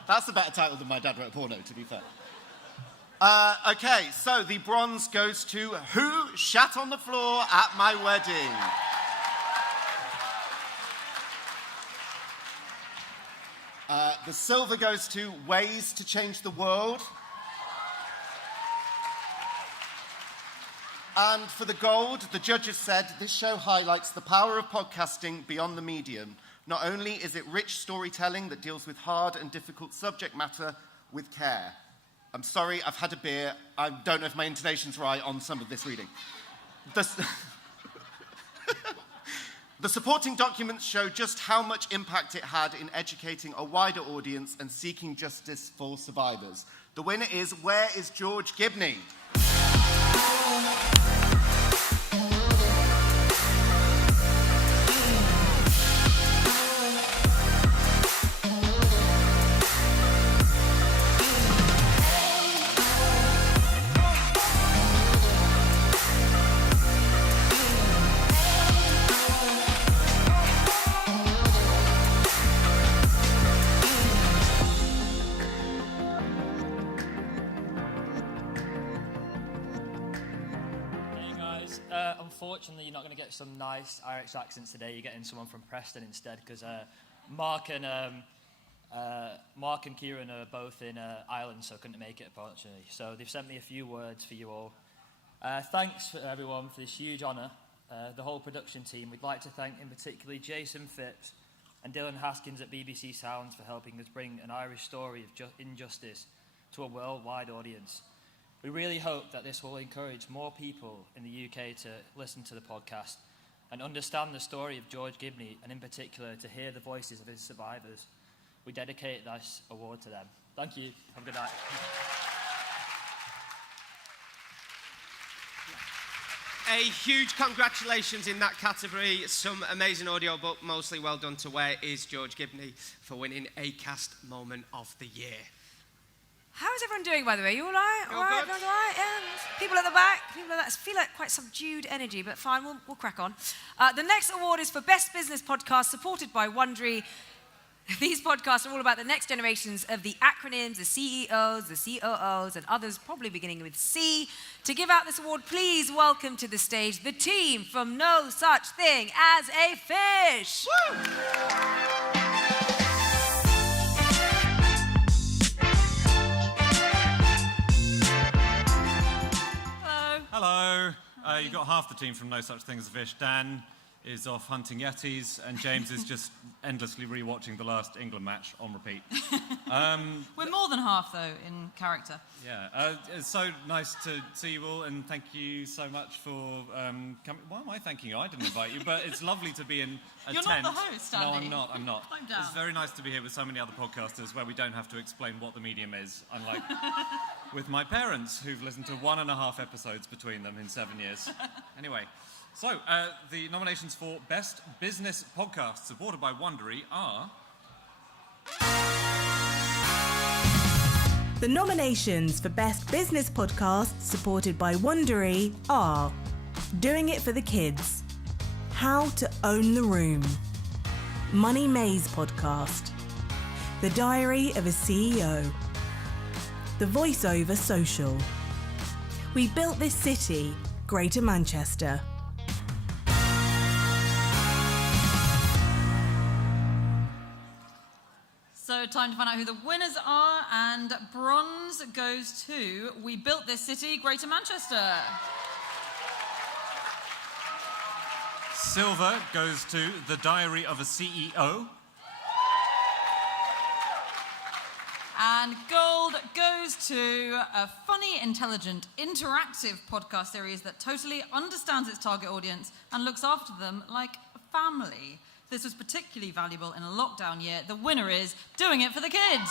That's a better title than My Dad Wrote a Porno, to be fair. Okay, so the bronze goes to Who Shat on the Floor at My Wedding? The silver goes to Ways to Change the World. And for the gold, the judges said this show highlights the power of podcasting beyond the medium. Not only is it rich storytelling that deals with hard and difficult subject matter with care. I'm sorry, I've had a beer. I don't know if my intonation's right on some of this reading. The supporting documents show just how much impact it had in educating a wider audience and seeking justice for survivors. The winner is Where is George Gibney? Unfortunately, you're not going to get some nice Irish accents today. You're getting someone from Preston instead, because Mark and Kieran are both in Ireland, so couldn't make it, unfortunately. So they've sent me a few words for you all. Thanks for everyone for this huge honour. The whole production team. We'd like to thank in particular Jason Phipps and Dylan Haskins at BBC Sounds for helping us bring an Irish story of injustice to a worldwide audience. We really hope that this will encourage more people in the UK to listen to the podcast and understand the story of George Gibney, and in particular to hear the voices of his survivors. We dedicate this award to them. Thank you. Have a good night. A huge congratulations in that category. Some amazing audio, but mostly well done to Where is George Gibney for winning Acast Moment of the Year. How is everyone doing, by the way? You all right? All All right? good. All right? Yeah. People at the back? People at that feel like quite subdued energy, but fine, we'll crack on. The next award is for Best Business Podcast, supported by Wondery. These podcasts are all about the next generations of the acronyms, the CEOs, the COOs, and others, probably beginning with C. To give out this award, please welcome to the stage the team from No Such Thing as a Fish. Woo! Hello. You got half the team from No Such Thing as a Fish. Dan, is off hunting yetis, and James is just endlessly rewatching the last England match on repeat. We're more than half, though, in character. Yeah, it's so nice to see you all, and thank you so much for coming. Why am I thanking you? I didn't invite you, but it's lovely to be in a You're tent. not the host, Andy. No, I'm not. Calm down. It's very nice to be here with so many other podcasters where we don't have to explain what the medium is, unlike with my parents, who've listened to 1.5 episodes between them in 7 years. Anyway, so the nominations for Best Business Podcast, supported by Wondery, are... The nominations for Best Business Podcast, supported by Wondery, are Doing It for the Kids, How to Own the Room, Money Maze Podcast, The Diary of a CEO, The Voiceover Social, We Built This City, Greater Manchester. So time to find out who the winners are, and bronze goes to We Built This City, Greater Manchester. Silver goes to The Diary of a CEO. And gold goes to a funny, intelligent, interactive podcast series that totally understands its target audience and looks after them like a family. This was particularly valuable in a lockdown year. The winner is Doing It for the Kids.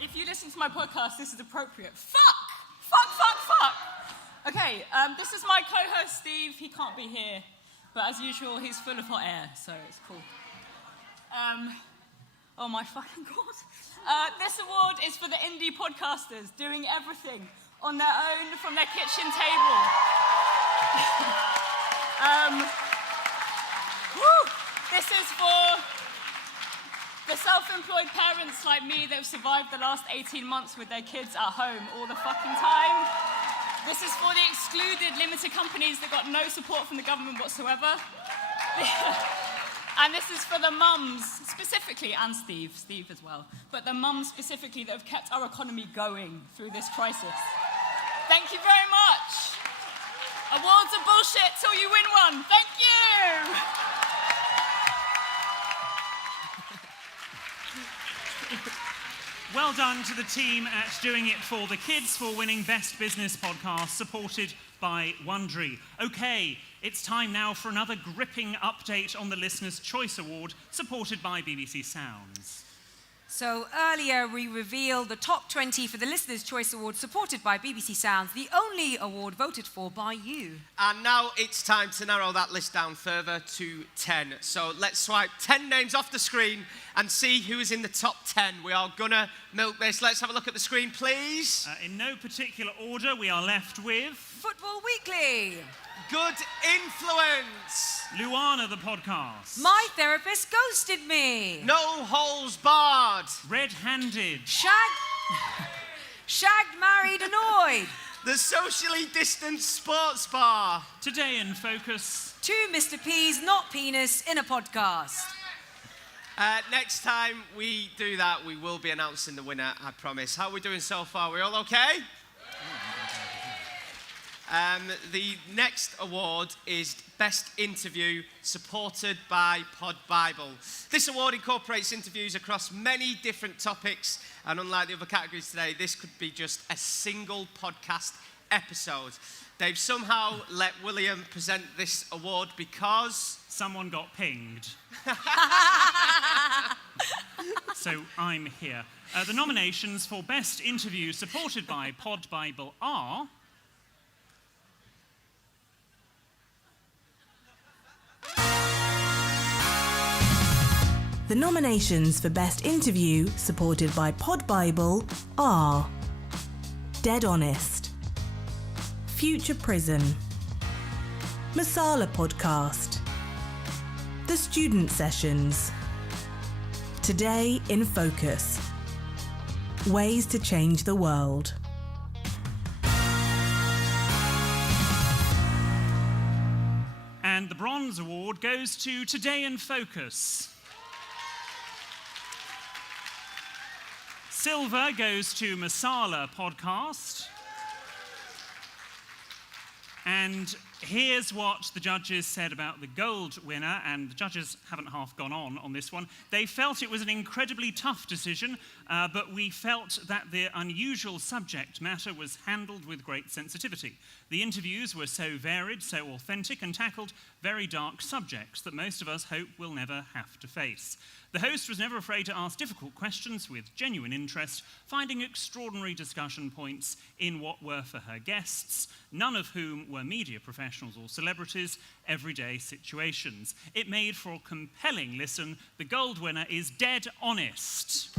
If you listen to my podcast, this is appropriate. Fuck! Okay, this is my co-host Steve. He can't be here, but as usual, he's full of hot air, so it's cool. Oh my fucking god. This award is for the indie podcasters doing everything on their own from their kitchen table. This is for the self-employed parents like me that have survived the last 18 months with their kids at home all the fucking time. This is for the excluded limited companies that got no support from the government whatsoever. And this is for the mums, specifically, and Steve as well, but the mums specifically that have kept our economy going through this crisis. Thank you very much. Awards are bullshit till you win one. Thank you. Well done to the team at Doing It for the Kids for winning Best Business Podcast, supported by Wondery. Okay, it's time now for another gripping update on the Listener's Choice Award, supported by BBC Sounds. So earlier we revealed the top 20 for the Listener's Choice Award, supported by BBC Sounds, the only award voted for by you. And now it's time to narrow that list down further to 10. So let's swipe 10 names off the screen and see who is in the top 10. We are gonna milk this. Let's have a look at the screen, please. In no particular order, we are left with... Football Weekly. Good Influence. Luana, the podcast. My Therapist Ghosted Me. No Holes Barred. Red-Handed. Shagged, Married, Annoyed. The Socially Distanced Sports Bar. Today in focus. 2 Mr. P's Not Penis in a Podcast. Next time we do that, we will be announcing the winner, I promise. How are we doing so far? We all okay? The next award is Best Interview, supported by Pod Bible. This award incorporates interviews across many different topics, and unlike the other categories today, this could be just a single podcast episode. They've somehow let William present this award because... someone got pinged. So I'm here. The nominations for Best Interview, supported by Pod Bible, are... The nominations for Best Interview, supported by Pod Bible, are Dead Honest, Future Prison, Masala Podcast, The Student Sessions, Today in Focus, Ways to Change the World. Bronze award goes to Today in Focus. Silver goes to Masala Podcast. And here's what the judges said about the gold winner, and the judges haven't half gone on this one. They felt it was an incredibly tough decision, but we felt that the unusual subject matter was handled with great sensitivity. The interviews were so varied, so authentic, and tackled very dark subjects that most of us hope we'll never have to face. The host was never afraid to ask difficult questions with genuine interest, finding extraordinary discussion points in what were for her guests, none of whom were media professionals or celebrities, everyday situations. It made for a compelling listen. The gold winner is Dead Honest.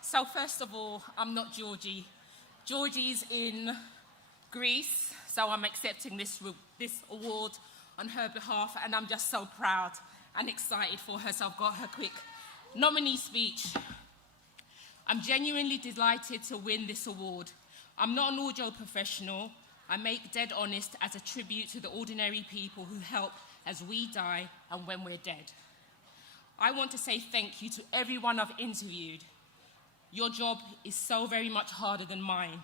So first of all, I'm not Georgie. Georgie's in Greece, so I'm accepting this award on her behalf, and I'm just so proud and excited for her, so I've got her quick nominee speech. I'm genuinely delighted to win this award. I'm not an audio professional. I make Dead Honest as a tribute to the ordinary people who help as we die and when we're dead. I want to say thank you to everyone I've interviewed. Your job is so very much harder than mine.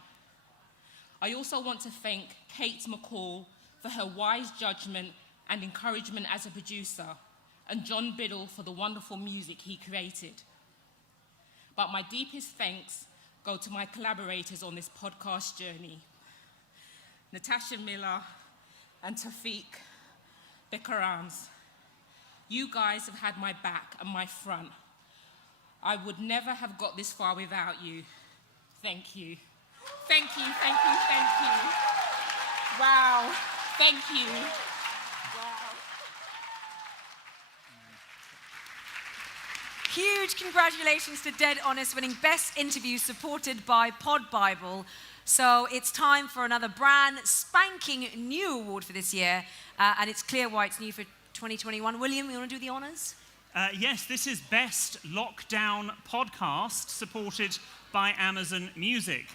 I also want to thank Kate McCall for her wise judgment and encouragement as a producer, and John Biddle for the wonderful music he created. But my deepest thanks go to my collaborators on this podcast journey, Natasha Miller and Tafiq Bekarans. You guys have had my back and my front. I would never have got this far without you. Thank you. Thank you, thank you, thank you. Wow, thank you. Wow. Huge congratulations to Dead Honest winning Best Interview supported by Pod Bible. So it's time for another brand spanking new award for this year, and it's clear why it's new for 2021. William, you want to do the honours? Yes, this is Best Lockdown Podcast, supported by Amazon Music.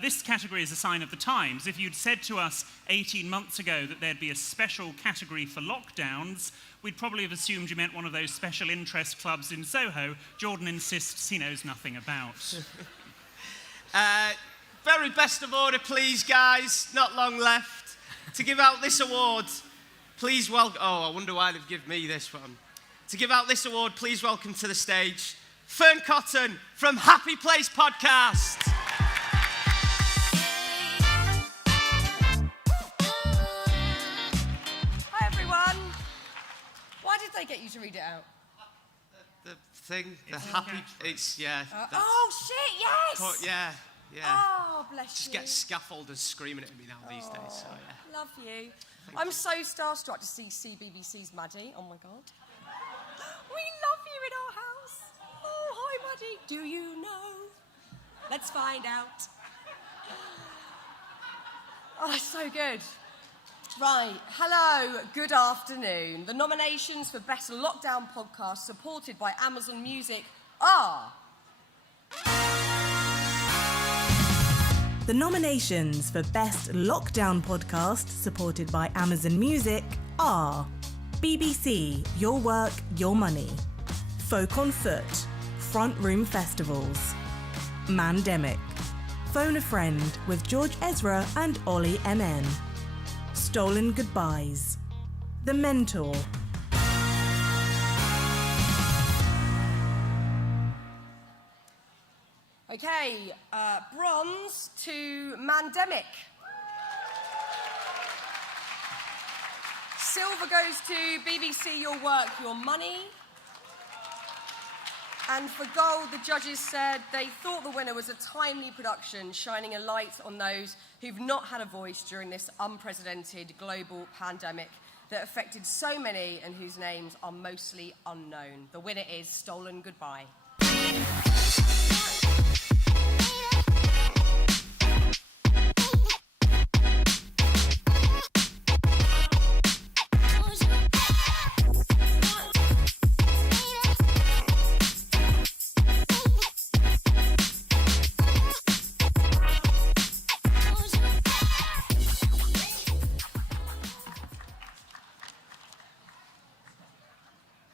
This category is a sign of the times. If you'd said to us 18 months ago that there'd be a special category for lockdowns, we'd probably have assumed you meant one of those special interest clubs in Soho Jordan insists he knows nothing about. Very best of order, please, guys. Not long left. To give out this award, please welcome... Oh, I wonder why they've given me this one. To give out this award, please welcome to the stage Fern Cotton from Happy Place Podcast. Hi, everyone. Why did they get you to read it out? The thing, the happy... It's, yeah. Oh, shit, yes! Yeah. Oh, bless Just you. get scaffolders screaming at me now these days, so yeah. Love you. I'm so starstruck to see CBBC's Maddie. Oh, my God. We love you in our house. Oh, hi, Maddie. Do you know? Let's find out. Oh, that's so good. Right. Hello. Good afternoon. The nominations for Best Lockdown Podcast supported by Amazon Music are... The nominations for Best Lockdown Podcast supported by Amazon Music are... BBC, Your Work, Your Money. Folk on Foot, Front Room Festivals. Mandemic, Phone a Friend with George Ezra and Ollie MN. Stolen Goodbyes. The Mentor. Okay, bronze to Mandemic. Silver goes to BBC, Your Work, Your Money. And for gold, the judges said they thought the winner was a timely production, shining a light on those who've not had a voice during this unprecedented global pandemic that affected so many and whose names are mostly unknown. The winner is Stolen Goodbye.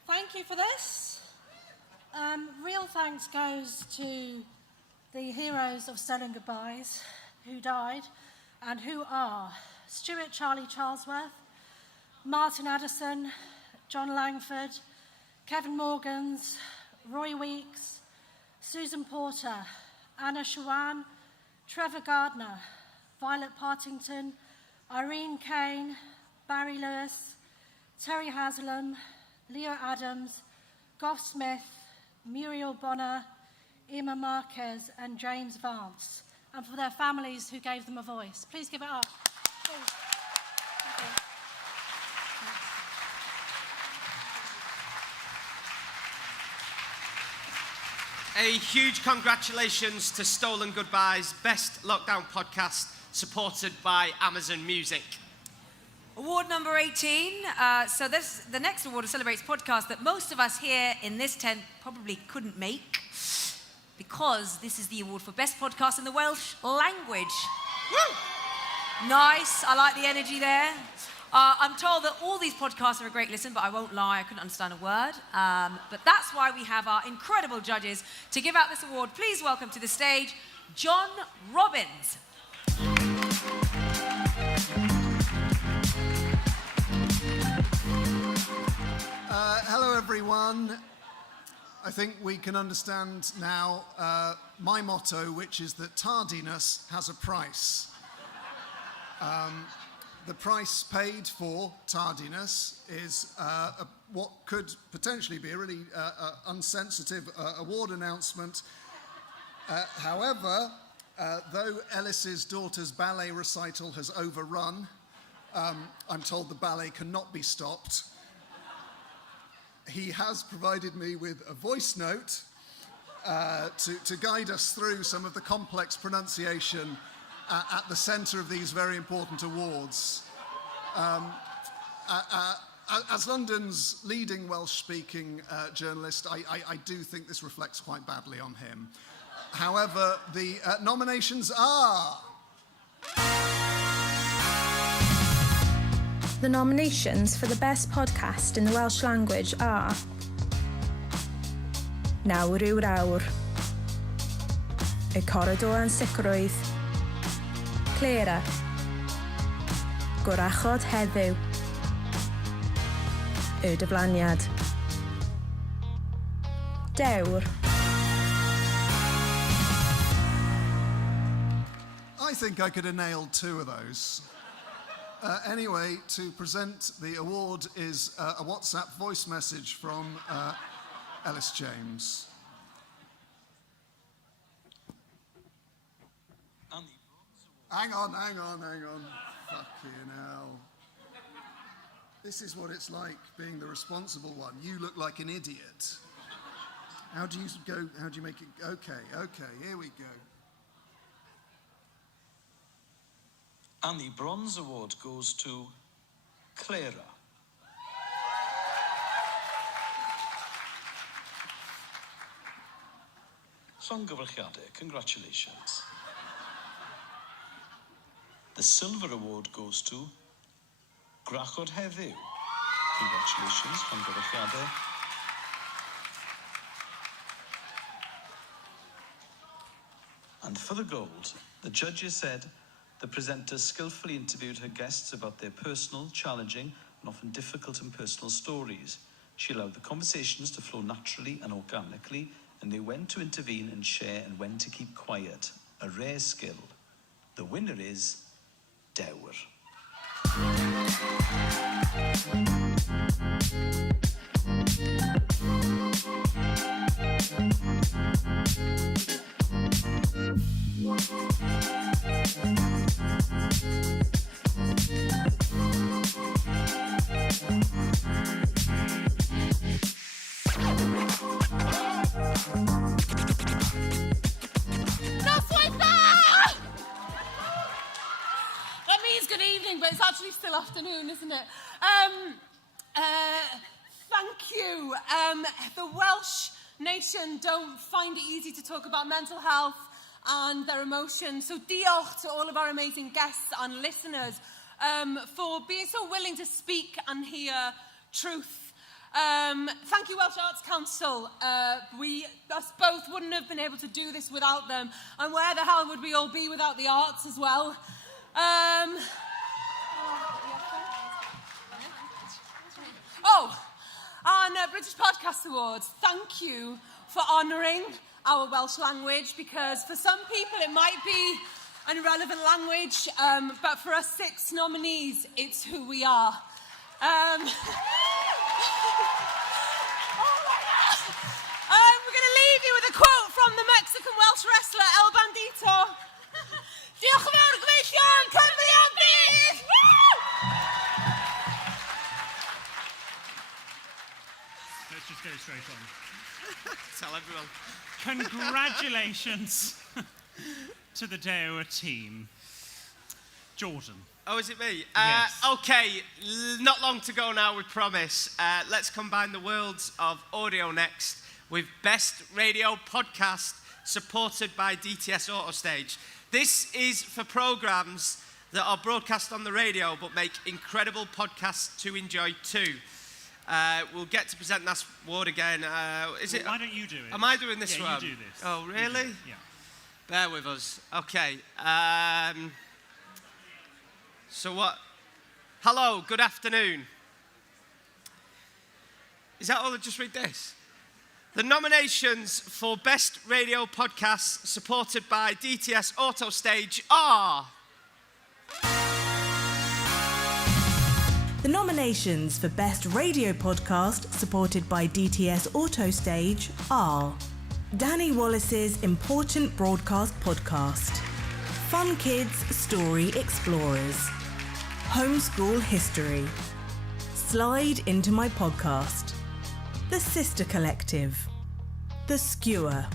Thank you for this. Real thanks goes to the heroes of Stolen Goodbyes who died and who are Stuart Charlie Charlesworth, Martin Addison, John Langford, Kevin Morgans, Roy Weeks, Susan Porter, Anna Shawan, Trevor Gardner, Violet Partington, Irene Kane, Barry Lewis, Terry Haslam, Leo Adams, Gough Smith, Muriel Bonner, Emma Marquez and James Vance, and for their families who gave them a voice. Please give it up. Please. A huge congratulations to Stolen Goodbyes, best lockdown podcast supported by Amazon Music. Award number 18. So the next award celebrates podcasts that most of us here in this tent probably couldn't make, because this is the award for best podcast in the Welsh language. Woo! Nice. I like the energy there. I'm told that all these podcasts are a great listen, but I won't lie, I couldn't understand a word. But that's why we have our incredible judges to give out this award. Please welcome to the stage John Robbins. Hello, everyone. I think we can understand now my motto, which is that tardiness has a price. The price paid for tardiness is what could potentially be a really unsensitive award announcement. However, though Ellis's daughter's ballet recital has overrun, I'm told the ballet cannot be stopped. He has provided me with a voice note to guide us through some of the complex pronunciation at the centre of these very important awards. As London's leading Welsh-speaking journalist, I do think this reflects quite badly on him. However, the nominations are... The nominations for the best podcast in the Welsh language are Nawr yw'r awr, Y Coridor Ansicrwydd, Clara, Gwrachod Heddiw, Y Diflaniad, Dewr. I think I could have nailed two of those. Anyway, to present the award is a WhatsApp voice message from Ellis James. Hang on. Fucking hell. This is what it's like being the responsible one. You look like an idiot. How do you make it? Okay, here we go. And the Bronze Award goes to Clara. Llongyfarchiadau, congratulations. The Silver Award goes to Gwrachod Heddiw. Congratulations, llongyfarchiadau. And for the gold, the judges said the presenter skillfully interviewed her guests about their personal, challenging, and often difficult and personal stories. She allowed the conversations to flow naturally and organically, and knew when to intervene and share and when to keep quiet. A rare skill. The winner is Dewr. That means good evening, but it's actually still afternoon, isn't it? Thank you. The Welsh nation don't find it easy to talk about mental health and their emotions. So diolch to all of our amazing guests and listeners for being so willing to speak and hear truth. Thank you, Welsh Arts Council. Us both wouldn't have been able to do this without them. And where the hell would we all be without the arts as well? And British Podcast Awards, thank you for honouring our Welsh language, because for some people it might be an irrelevant language, but for us 6 nominees, it's who we are. We're going to leave you with a quote from the Mexican Welsh wrestler El Bandito. Diolch yn fawr, gyfeillion, cyfeillion! Let's just go straight on. Tell everyone. Congratulations to the Deo team. Jordan. Oh, is it me? Yes. Okay, not long to go now, we promise. Let's combine the worlds of audio next with Best Radio Podcast, supported by DTS AutoStage. This is for programmes that are broadcast on the radio but make incredible podcasts to enjoy too. We'll get to present that award again. Is it? Why don't you do it? Am I doing this one? Yeah, you do this. Oh, really? Yeah. Bear with us. Okay. So what? Hello, good afternoon. Is that all? Just read this. The nominations for Best Radio Podcast, supported by DTS AutoStage, are... The nominations for Best Radio Podcast, supported by DTS AutoStage, are Danny Wallace's Important Broadcast Podcast, Fun Kids Story Explorers, Homeschool History, Slide Into My Podcast, The Sister Collective, The Skewer.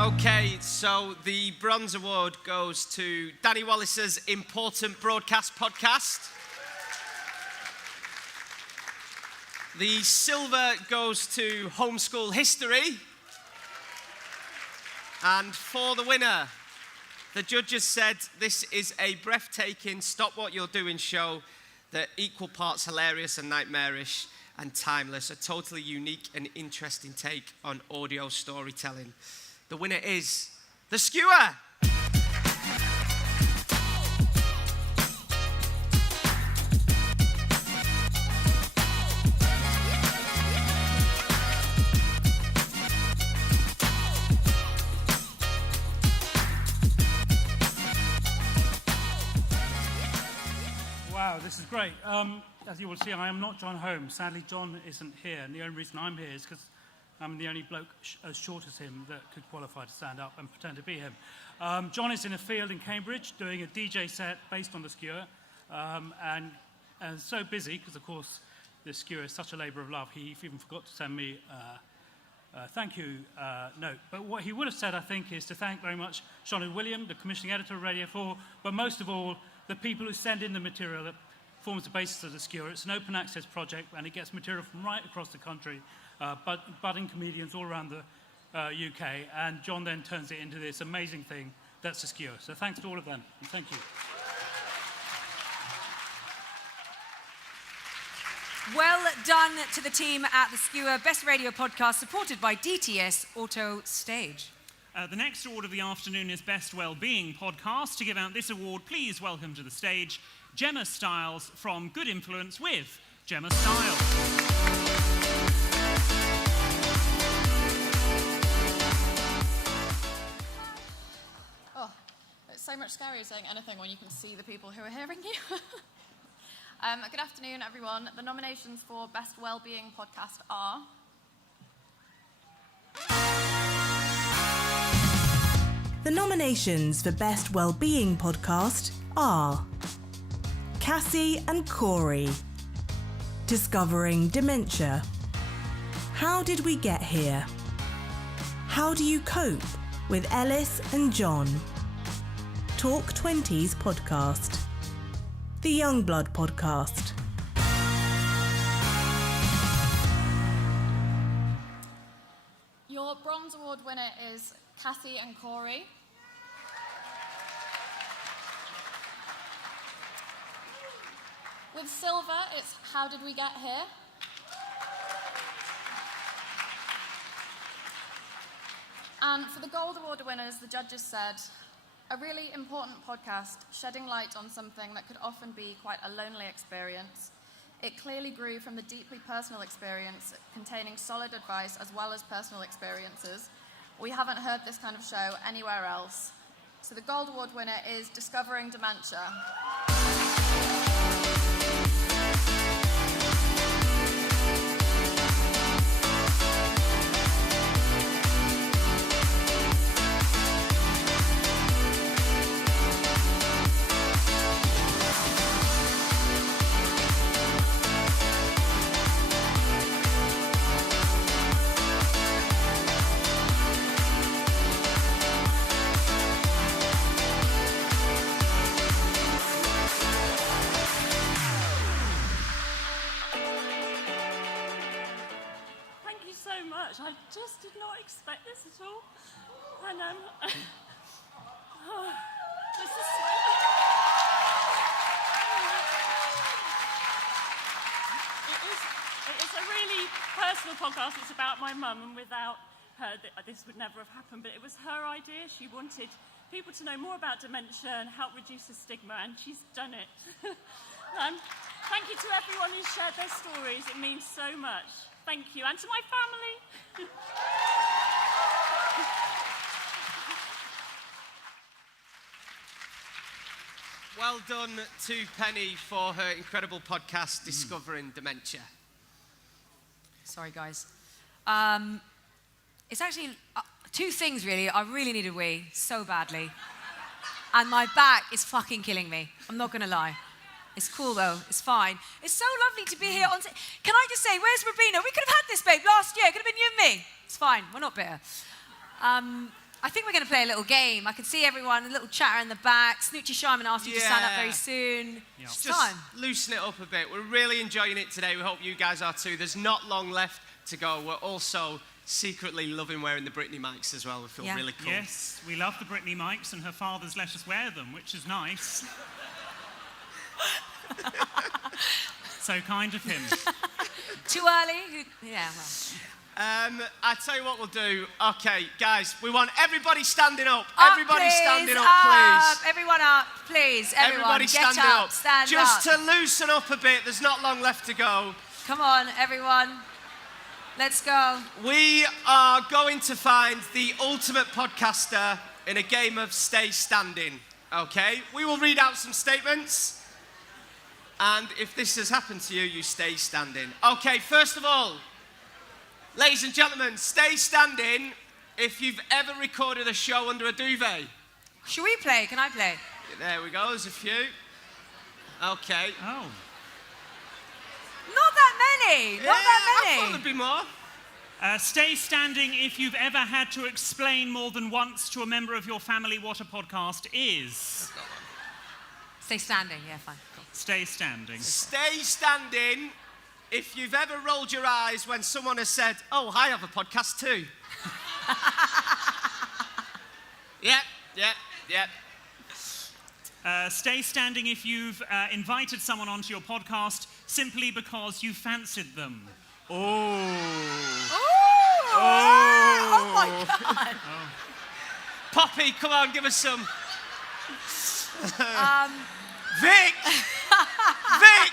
Okay, so the Bronze Award goes to Danny Wallace's Important Broadcast Podcast. The Silver goes to Homeschool History. And for the winner, the judges said this is a breathtaking stop what you're doing show that equal parts hilarious and nightmarish and timeless, a totally unique and interesting take on audio storytelling. The winner is The Skewer. Wow, this is great. As you will see, I am not John Holmes. Sadly, John isn't here, and the only reason I'm here is because I'm the only bloke as short as him that could qualify to stand up and pretend to be him. John is in a field in Cambridge doing a DJ set based on The Skewer, and so busy, because of course The Skewer is such a labour of love, he even forgot to send me a thank you note. But what he would have said, I think, is to thank very much Sean and William, the commissioning editor of Radio 4, but most of all, the people who send in the material that forms the basis of The Skewer. It's an open access project, and it gets material from right across the country, budding comedians all around the UK, and John then turns it into this amazing thing that's The Skewer. So thanks to all of them, and thank you. Well done to the team at The Skewer, Best Radio Podcast, supported by DTS AutoStage. The next award of the afternoon is Best Wellbeing Podcast. To give out this award, please welcome to the stage Gemma Stiles from Good Influence with Gemma Stiles. Oh, it's so much scarier saying anything when you can see the people who are hearing you. Good afternoon, everyone. The nominations for Best Wellbeing Podcast are... The nominations for Best Wellbeing Podcast are Cassie and Corey, Discovering Dementia, How Did We Get Here? How Do You Cope with Ellis and John, Talk 20s Podcast, The Youngblood Podcast. Your Bronze Award winner is Cassie and Corey. With silver, it's How Did We Get Here? And for the Gold Award winners, the judges said, a really important podcast, shedding light on something that could often be quite a lonely experience. It clearly grew from the deeply personal experience, containing solid advice as well as personal experiences. We haven't heard this kind of show anywhere else. So the Gold Award winner is Discovering Dementia. I just did not expect this at all. And this is it is a really personal podcast. It's about my mum, and without her, this would never have happened. But it was her idea. She wanted people to know more about dementia and help reduce the stigma, and she's done it. Thank you to everyone who shared their stories. It means so much. Thank you. And to my family. Well done to Penny for her incredible podcast, Discovering Dementia. Sorry, guys. It's actually two things, really. I really need a wee so badly. And my back is fucking killing me. I'm not going to lie. It's cool, though. It's fine. It's so lovely to be here on... Can I just say, where's Rubina? We could have had this, babe, last year. It could have been you and me. It's fine. We're not bitter. I think we're going to play a little game. I can see everyone, a little chatter in the back. Snoochie Shyman asked you to stand up very soon. Yeah. It's Just time. loosen it up a bit. We're really enjoying it today. We hope you guys are too. There's not long left to go. We're also secretly loving wearing the Britney mics as well. We feel really cool. Yes, we love the Britney mics, and her father's let us wear them, which is nice. So kind of him. Too early? Yeah, well. I tell you what we'll do. Okay, guys, we want everybody standing up. Up, Everybody please, standing up, up. please. Everyone up, please. Everyone, Everybody get standing up. up. Stand Just up. to loosen up a bit. There's not long left to go. Come on, everyone. Let's go. We are going to find the ultimate podcaster in a game of Stay Standing, okay? We will read out some statements, and if this has happened to you, you stay standing. Okay, first of all, ladies and gentlemen, stay standing if you've ever recorded a show under a duvet. Should we play? Can I play? There we go, there's a few. Okay. Oh. Not that many. Not that many. I thought there'd be more. Stay standing if you've ever had to explain more than once to a member of your family what a podcast is. Stay standing. Yeah, fine. Cool. Stay standing. Stay standing if you've ever rolled your eyes when someone has said, oh, I have a podcast too. Yep. Stay standing if you've invited someone onto your podcast simply because you fancied them. Oh my God. Poppy, come on, give us some. Vic! Vic!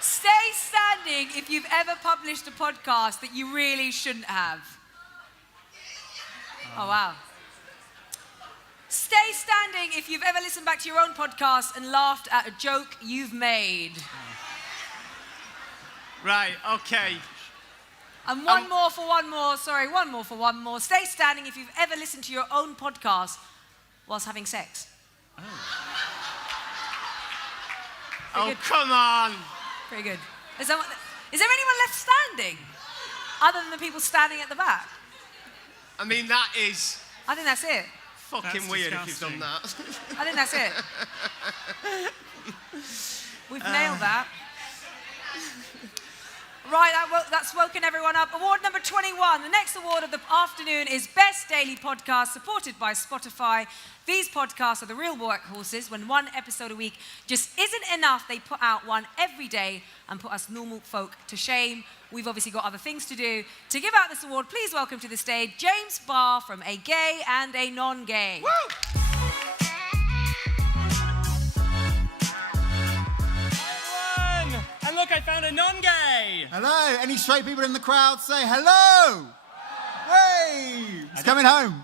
Stay standing if you've ever published a podcast that you really shouldn't have. Oh, wow. Stay standing standing if you've ever listened back to your own podcast and laughed at a joke you've made. Right, okay. And one more for one more. Stay standing if you've ever listened to your own podcast whilst having sex. Oh, come on. Very good. Is there anyone left standing? Other than the people standing at the back? I mean, that is... I think that's it. Fucking That's weird disgusting. if you've done that. I think that's it. We've nailed that. Right, that's woken everyone up. Award number 21. The next award of the afternoon is Best Daily Podcast, supported by Spotify. These podcasts are the real workhorses. When one episode a week just isn't enough, they put out one every day and put us normal folk to shame. We've obviously got other things to do. To give out this award, please welcome to the stage James Barr from A Gay and a Non-Gay. Woo! And look, I found a non-gay. Hello. Any straight people in the crowd say hello? Hey! It's coming home.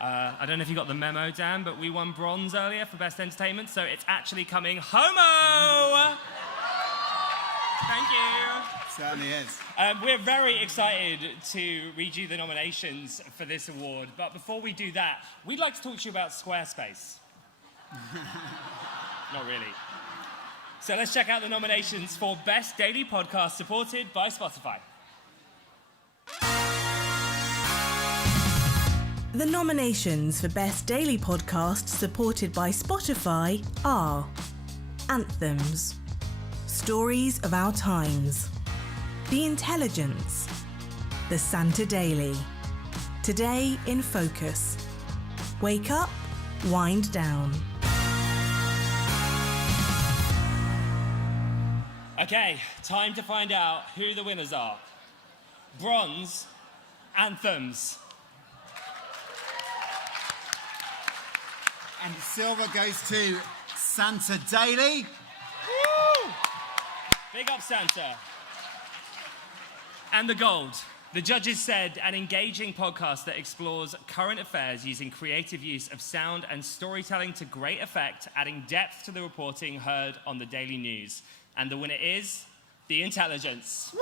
I don't know if you got the memo, Dan, but we won bronze earlier for Best Entertainment, so it's actually coming homo! Thank you. Certainly is. We're very excited to read you the nominations for this award, but before we do that, we'd like to talk to you about Squarespace. Not really. So let's check out the nominations for Best Daily Podcast supported by Spotify. The nominations for Best Daily Podcast supported by Spotify are Anthems, Stories of Our Times, The Intelligence, The Santa Daily, Today in Focus, Wake Up, Wind Down. Okay, time to find out who the winners are. Bronze, Anthems. And silver goes to Santa Daily. Woo! Big up, Santa. And the gold. The judges said an engaging podcast that explores current affairs using creative use of sound and storytelling to great effect, adding depth to the reporting heard on the daily news. And the winner is The Intelligence. Woo!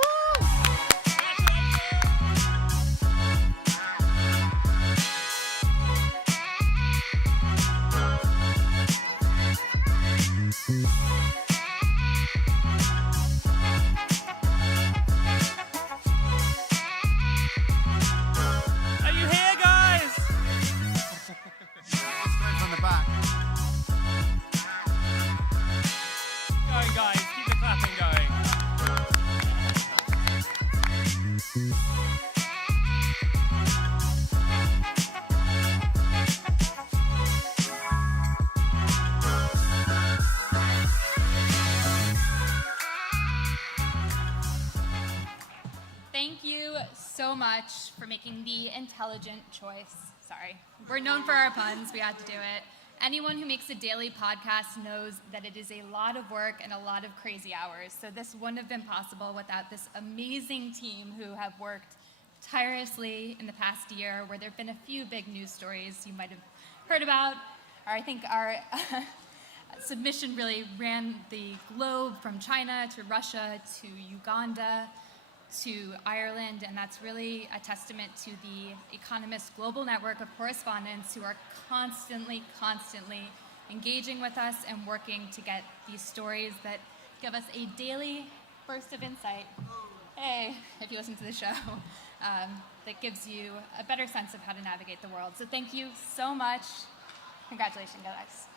Are you here, guys? Straight from the back. Going, guys. Keep the clapping going. Thank you so much for making the intelligent choice. Sorry. We're known for our puns. We had to do it. Anyone who makes a daily podcast knows that it is a lot of work and a lot of crazy hours. So this wouldn't have been possible without this amazing team who have worked tirelessly in the past year, where there have been a few big news stories you might have heard about. Or I think our submission really ran the globe from China to Russia to Uganda to Ireland, and that's really a testament to the Economist global network of correspondents who are constantly engaging with us and working to get these stories that give us a daily burst of insight. Hey, if you listen to the show, that gives you a better sense of how to navigate the world. So thank you so much. Congratulations, guys.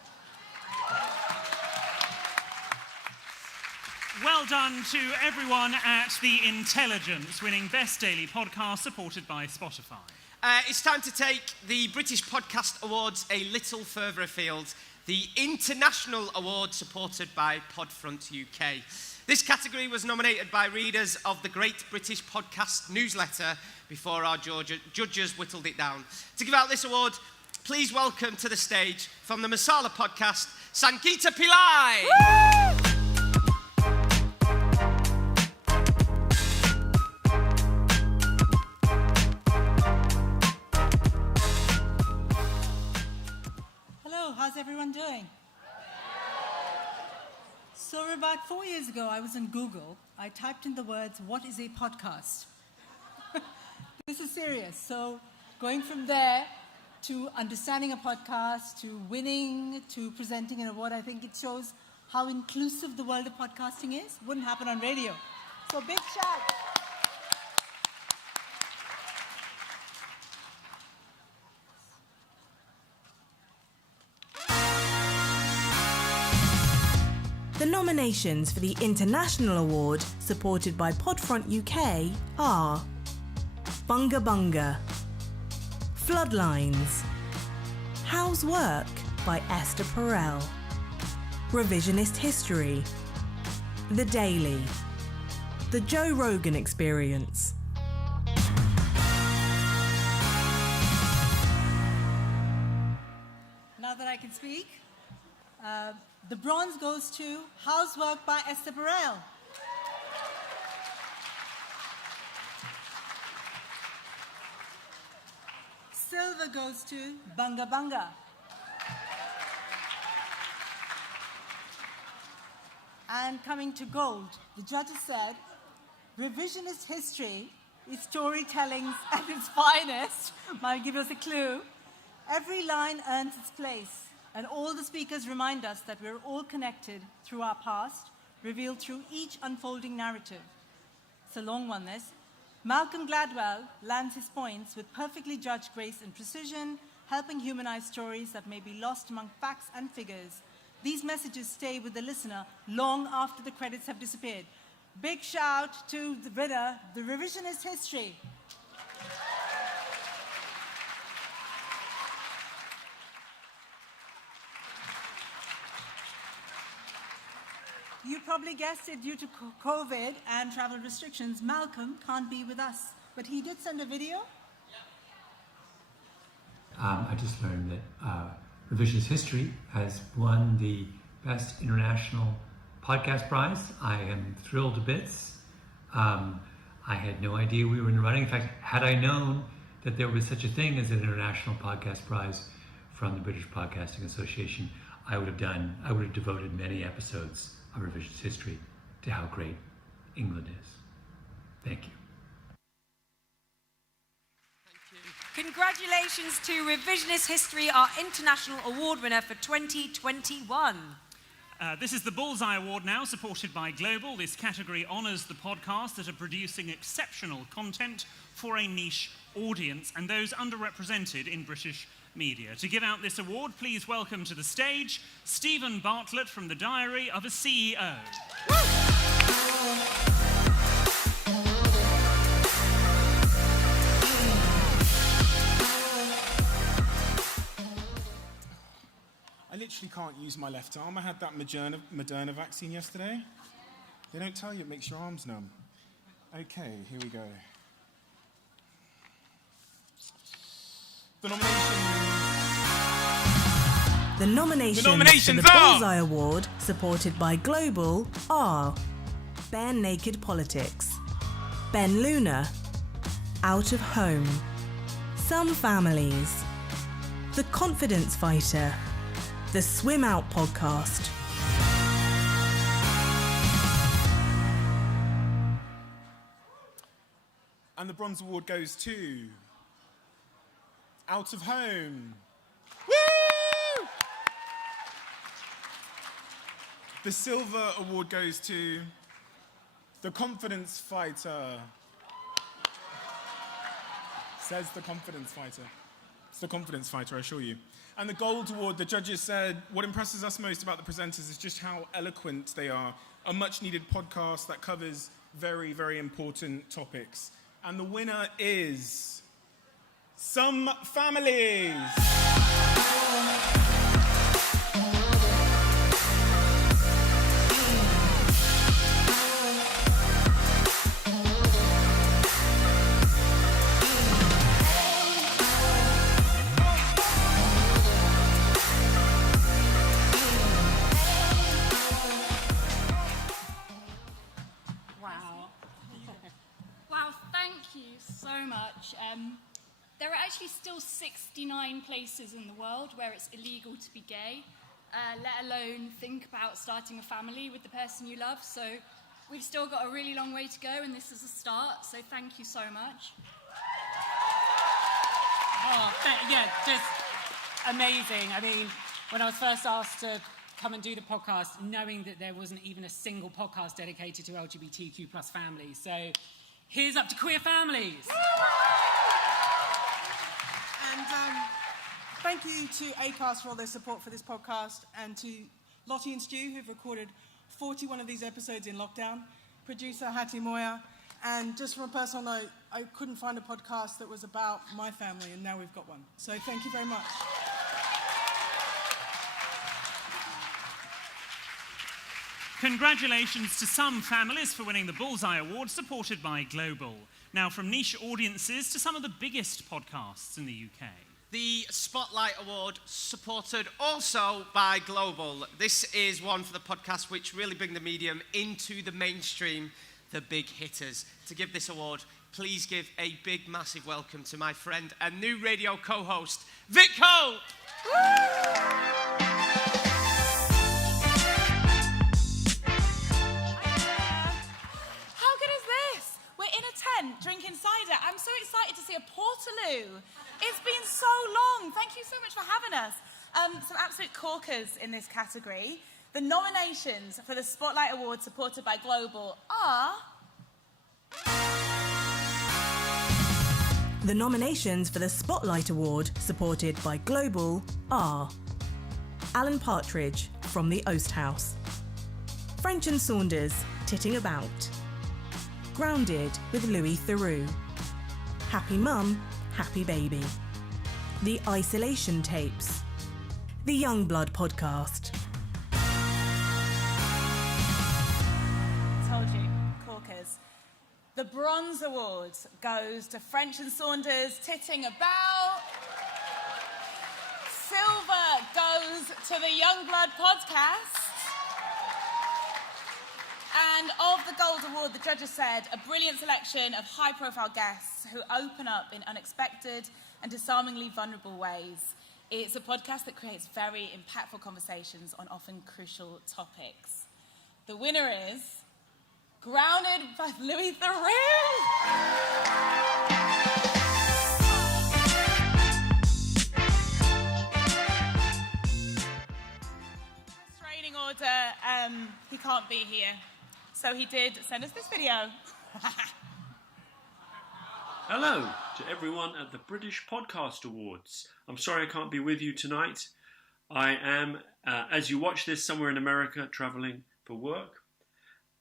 Well done to everyone at The Intelligence, winning Best Daily Podcast, supported by Spotify. It's time to take the British Podcast Awards a little further afield. The International Award, supported by Podfront UK. This category was nominated by readers of the Great British Podcast newsletter before our judges whittled it down. To give out this award, please welcome to the stage, from the Masala podcast, Sangeeta Pillai. Woo! everyone doing? So about 4 years ago, I was in Google. I typed in the words, what is a podcast? This is serious. So going from there to understanding a podcast, to winning, to presenting an award, I think it shows how inclusive the world of podcasting is. Wouldn't happen on radio. So big shout. The nominations for the International Award, supported by Podfront UK, are Bunga Bunga, Floodlines, How's Work by Esther Perel, Revisionist History, The Daily, The Joe Rogan Experience. Now that I can speak, the bronze goes to How's Work by Esther Perel. Silver goes to Bunga Bunga. And coming to gold, the judges said, revisionist history is storytelling at its finest. Might give us a clue. Every line earns its place, and all the speakers remind us that we're all connected through our past, revealed through each unfolding narrative. It's a long one, this. Malcolm Gladwell lands his points with perfectly judged grace and precision, helping humanize stories that may be lost among facts and figures. These messages stay with the listener long after the credits have disappeared. Big shout to the winner, The Revisionist History. You probably guessed it, due to COVID and travel restrictions, Malcolm can't be with us. But he did send a video. I just learned that Revisionist History has won the Best International Podcast Prize. I am thrilled to bits. I had no idea we were in the running. In fact, had I known that there was such a thing as an International Podcast Prize from the British Podcasting Association, I would have devoted many episodes of Revisionist History to how great England is. Thank you. Congratulations to Revisionist History, our International Award winner for 2021. This is the Bullseye Award now, supported by Global. This category honours the podcasts that are producing exceptional content for a niche audience and those underrepresented in British media. To give out this award, please welcome to the stage Stephen Bartlett from The Diary of a CEO. I literally can't use my left arm. I had that Moderna vaccine yesterday. They don't tell you it makes your arms numb. Okay, here we go. The nominations for the Bullseye Award, supported by Global, are Bare Naked Politics, Ben Luna, Out of Home, Some Families, The Confidence Fighter, The Swim Out Podcast. And the Bronze Award goes to Out of Home. Woo! The Silver Award goes to The Confidence Fighter. Says The Confidence Fighter. It's The Confidence Fighter, I assure you. And the Gold Award, the judges said, what impresses us most about the presenters is just how eloquent they are. A much-needed podcast that covers very, very important topics. And the winner is Some Families. Wow, thank you so much. There are actually still 69 places in the world where it's illegal to be gay, let alone think about starting a family with the person you love. So we've still got a really long way to go, and this is a start. So thank you so much. Oh, yeah, just amazing. I mean, when I was first asked to come and do the podcast, knowing that there wasn't even a single podcast dedicated to LGBTQ plus families. So here's up to queer families. And thank you to Acast for all their support for this podcast, and to Lottie and Stu, who've recorded 41 of these episodes in lockdown, producer Hattie Moya. And just from a personal note, I couldn't find a podcast that was about my family, and now we've got one. So thank you very much. Congratulations to some families for winning the Bullseye Award, supported by Global. Now, from niche audiences to some of the biggest podcasts in the UK. The Spotlight Award, supported also by Global. This is one for the podcasts which really bring the medium into the mainstream, the big hitters. To give this award, please give a big, massive welcome to my friend and new radio co-host, Vic Cole. Drinking cider. I'm so excited to see a Portaloo. It's been so long. Thank you so much for having us. Some absolute corkers in this category. The nominations for the Spotlight Award, supported by Global, are... The nominations for the Spotlight Award, supported by Global, are Alan Partridge from the Oast House, French and Saunders, Titting About, Grounded with Louis Theroux, Happy Mum, Happy Baby, The Isolation Tapes, The Youngblood Podcast. Told you, corkers. The Bronze Award goes to French and Saunders, Titting About. Silver goes to the Youngblood Podcast. And of the Gold Award, the judges said a brilliant selection of high-profile guests who open up in unexpected and disarmingly vulnerable ways. It's a podcast that creates very impactful conversations on often crucial topics. The winner is Grounded by Louis Theroux. Restraining order, he can't be here. So he did send us this video. Hello to everyone at the British Podcast Awards. I'm sorry I can't be with you tonight. I am, as you watch this, somewhere in America travelling for work.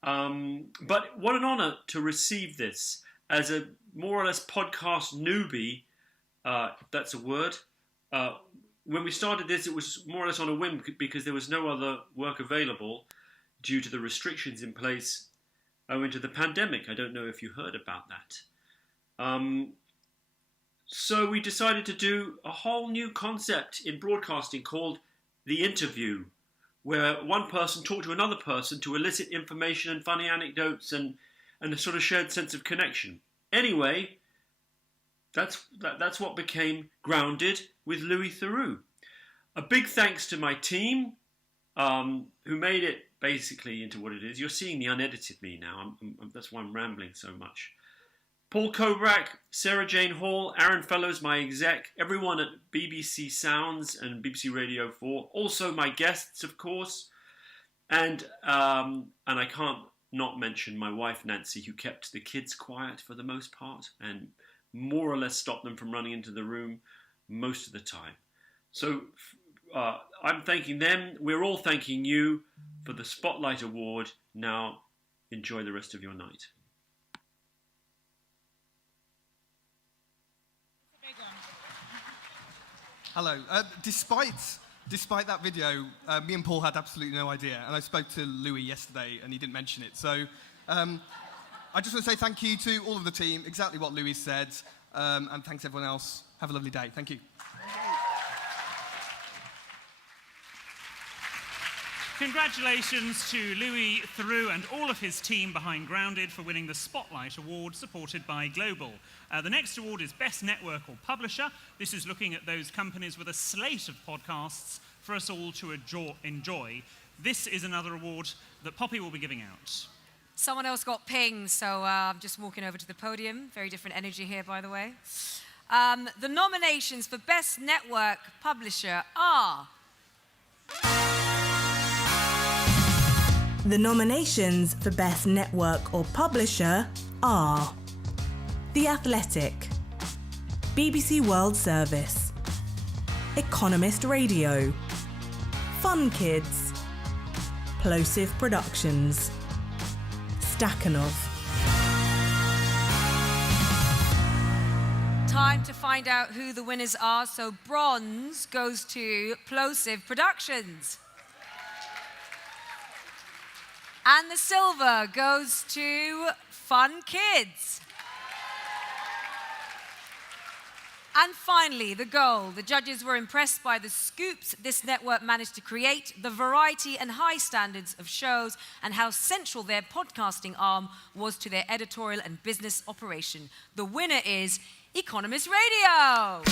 But what an honour to receive this as a more or less podcast newbie, if that's a word. When we started this, it was more or less on a whim because there was no other work available due to the restrictions in place owing to the pandemic. I don't know if you heard about that. So we decided to do a whole new concept in broadcasting called The Interview, where one person talked to another person to elicit information and funny anecdotes and a sort of shared sense of connection. Anyway, that's what became Grounded with Louis Theroux. A big thanks to my team, who made it basically into what it is. You're seeing the unedited me now. That's why I'm rambling so much. Paul Kobrak, Sarah Jane Hall, Aaron Fellows, my exec, everyone at BBC Sounds and BBC Radio 4, also my guests, of course, and I can't not mention my wife Nancy, who kept the kids quiet for the most part and more or less stopped them from running into the room most of the time. So I'm thanking them. We're all thanking you for the Spotlight Award. Now, enjoy the rest of your night. Hello. Despite that video, me and Paul had absolutely no idea, and I spoke to Louis yesterday, and he didn't mention it. So, I just want to say thank you to all of the team. Exactly what Louis said, and thanks everyone else. Have a lovely day. Thank you. Congratulations to Louis Theroux and all of his team behind Grounded for winning the Spotlight Award supported by Global. The next award is Best Network or Publisher. This is looking at those companies with a slate of podcasts for us all to enjoy. This is another award that Poppy will be giving out. Someone else got pinged, so I'm just walking over to the podium. Very different energy here, by the way. The nominations for Best Network Publisher are... The nominations for Best Network or Publisher are The Athletic, BBC World Service, Economist Radio, Fun Kids, Plosive Productions, Stakhanov. Time to find out who the winners are. So bronze goes to Plosive Productions. And the silver goes to Fun Kids. And finally, the gold. The judges were impressed by the scoops this network managed to create, the variety and high standards of shows, and how central their podcasting arm was to their editorial and business operation. The winner is Economist Radio.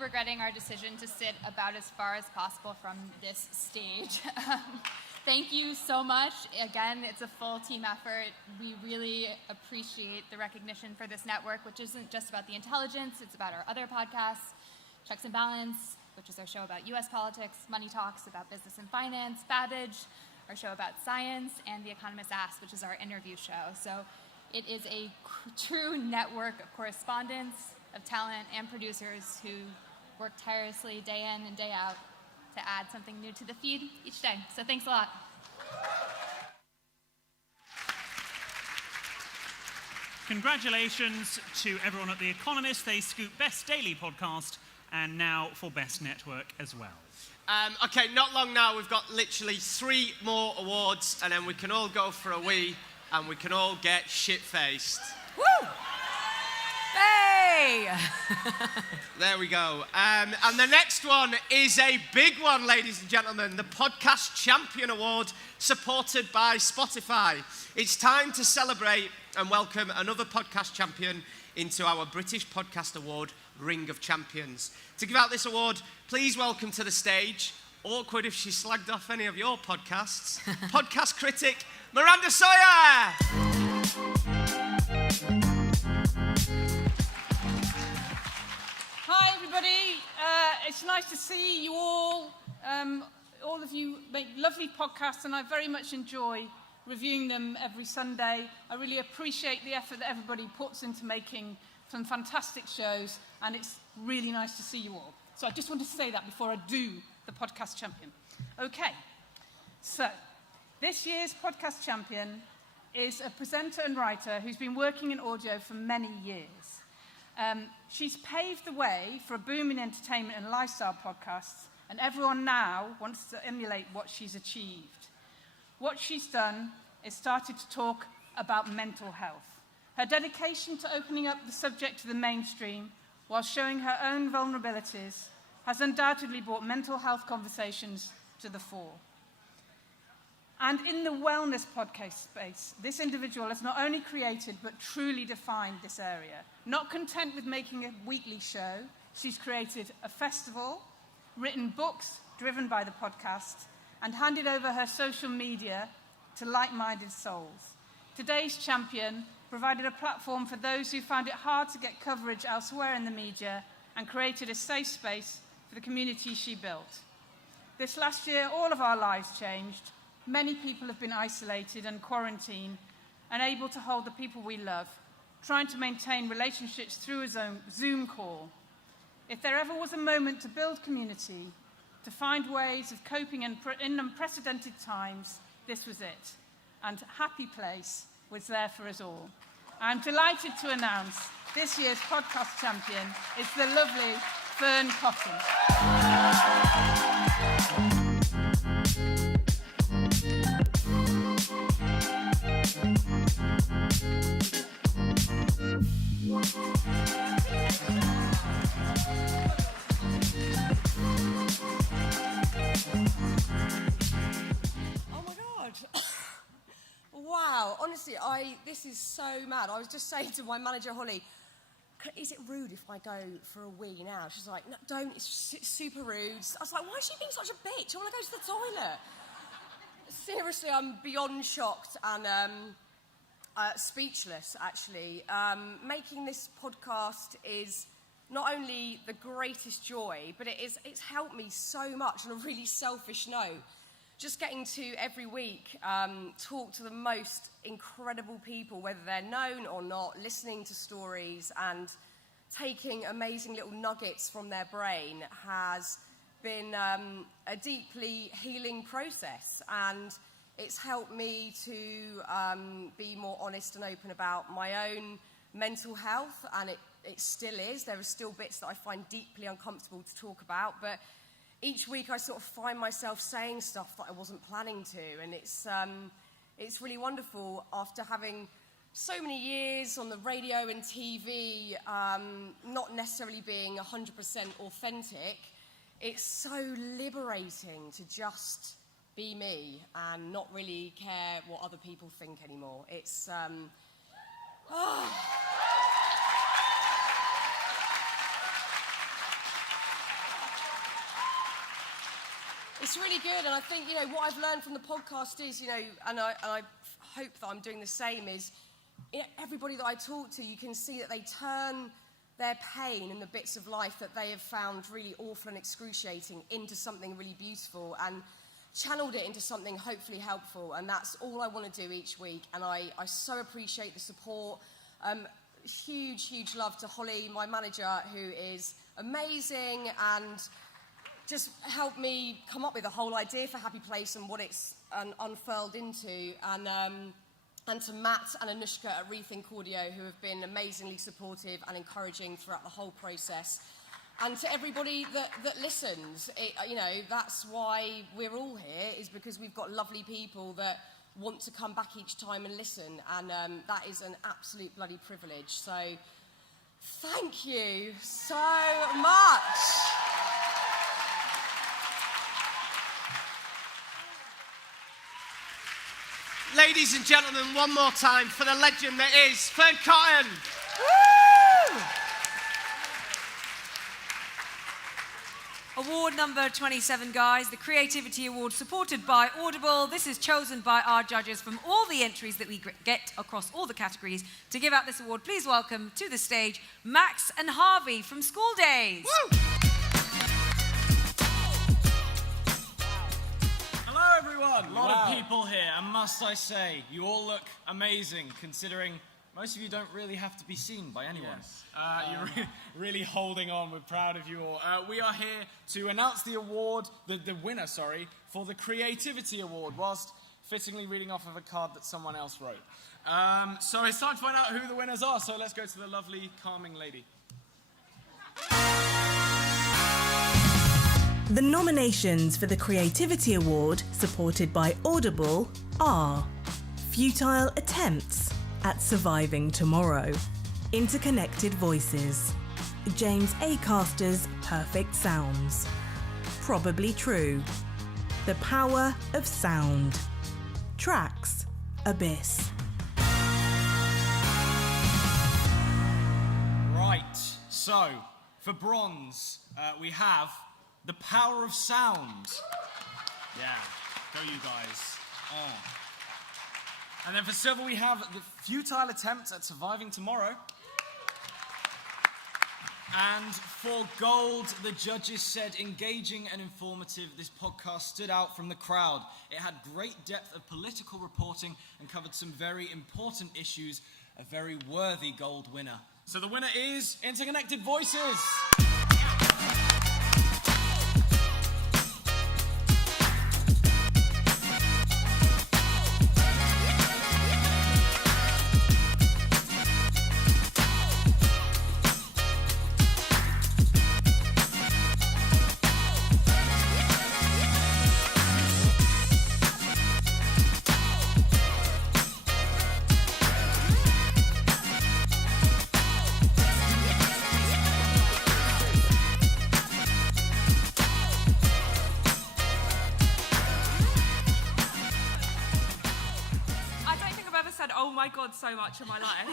Regretting our decision to sit about as far as possible from this stage. Thank you so much. Again, it's a full team effort. We really appreciate the recognition for this network, which isn't just about The Intelligence, it's about our other podcasts, Checks and Balance, which is our show about US politics, Money Talks about business and finance, Babbage, our show about science, and The Economist Asks, which is our interview show. So it is a true network of correspondents, of talent, and producers who work tirelessly day in and day out to add something new to the feed each day. So thanks a lot. Congratulations to everyone at The Economist. They scooped Best Daily Podcast and now for Best Network as well. Okay, not long now. We've got literally 3 more awards and then we can all go for a wee and we can all get shit-faced. Woo! Hey! There we go. And the next one is a big one, ladies and gentlemen. The Podcast Champion Award, supported by Spotify. It's time to celebrate and welcome another podcast champion into our British Podcast Award Ring of Champions. To give out this award, please welcome to the stage, awkward if she slagged off any of your podcasts, podcast critic Miranda Sawyer! Hi, everybody. It's nice to see you all. All of you make lovely podcasts, and I very much enjoy reviewing them every Sunday. I really appreciate the effort that everybody puts into making some fantastic shows, and it's really nice to see you all. So I just want to say that before I do the Podcast Champion. Okay, so this year's Podcast Champion is a presenter and writer who's been working in audio for many years. She's paved the way for a boom in entertainment and lifestyle podcasts, and everyone now wants to emulate what she's achieved. What she's done is started to talk about mental health. Her dedication to opening up the subject to the mainstream while showing her own vulnerabilities has undoubtedly brought mental health conversations to the fore. And in the wellness podcast space, this individual has not only created but truly defined this area. Not content with making a weekly show, she's created a festival, written books driven by the podcast, and handed over her social media to like-minded souls. Today's champion provided a platform for those who found it hard to get coverage elsewhere in the media and created a safe space for the community she built. This last year, all of our lives changed. Many people have been isolated and quarantined, unable to hold the people we love, trying to maintain relationships through a Zoom call. If there ever was a moment to build community, to find ways of coping in unprecedented times, this was it. And Happy Place was there for us all. I'm delighted to announce this year's podcast champion is the lovely Fern Cotton. Wow, honestly, this is so mad. I was just saying to my manager, Holly, is it rude if I go for a wee now? She's like, no, don't, it's super rude. I was like, why is she being such a bitch? I want to go to the toilet. Seriously, I'm beyond shocked and speechless, actually. Making this podcast is not only the greatest joy, but it's helped me so much on a really selfish note. Just getting to every week talk to the most incredible people, whether they're known or not, listening to stories and taking amazing little nuggets from their brain has been a deeply healing process. And it's helped me to be more honest and open about my own mental health, and it still is. There are still bits that I find deeply uncomfortable to talk about, but each week I sort of find myself saying stuff that I wasn't planning to, and it's really wonderful after having so many years on the radio and TV, not necessarily being 100% authentic. It's so liberating to just be me and not really care what other people think anymore. It's It's really good, and I think, what I've learned from the podcast is, and I hope that I'm doing the same, is everybody that I talk to, you can see that they turn their pain and the bits of life that they have found really awful and excruciating into something really beautiful and channeled it into something hopefully helpful, and that's all I want to do each week, and I so appreciate the support. Huge love to Holly, my manager, who is amazing and just helped me come up with a whole idea for Happy Place and what it's unfurled into, and to Matt and Anushka at Rethink Audio, who have been amazingly supportive and encouraging throughout the whole process, and to everybody that listens. That's why we're all here, is because we've got lovely people that want to come back each time and listen, and that is an absolute bloody privilege. So thank you so much. Ladies and gentlemen, one more time for the legend that is Fern Cotton. Woo! Award number 27, guys, the Creativity Award, supported by Audible. This is chosen by our judges from all the entries that we get across all the categories. To give out this award, please welcome to the stage Max and Harvey from School Days. Woo! A lot of people here, and must I say, you all look amazing, considering most of you don't really have to be seen by anyone. Yes. You're really holding on. We're proud of you all. We are here to announce the award, the winner, for the Creativity Award, whilst fittingly reading off of a card that someone else wrote. So it's time to find out who the winners are. So let's go to the lovely, calming lady. The nominations for the Creativity Award, supported by Audible, are Futile Attempts at Surviving Tomorrow, Interconnected Voices, James Acaster's Perfect Sounds, Probably True, The Power of Sound, Tracks, Abyss. Right, so for bronze, we have The Power of Sound. Yeah, go you guys. And then for silver, we have The Futile Attempts at Surviving Tomorrow. And for gold, the judges said, engaging and informative, this podcast stood out from the crowd. It had great depth of political reporting and covered some very important issues. A very worthy gold winner. So the winner is Interconnected Voices. Oh my God, so much in my life.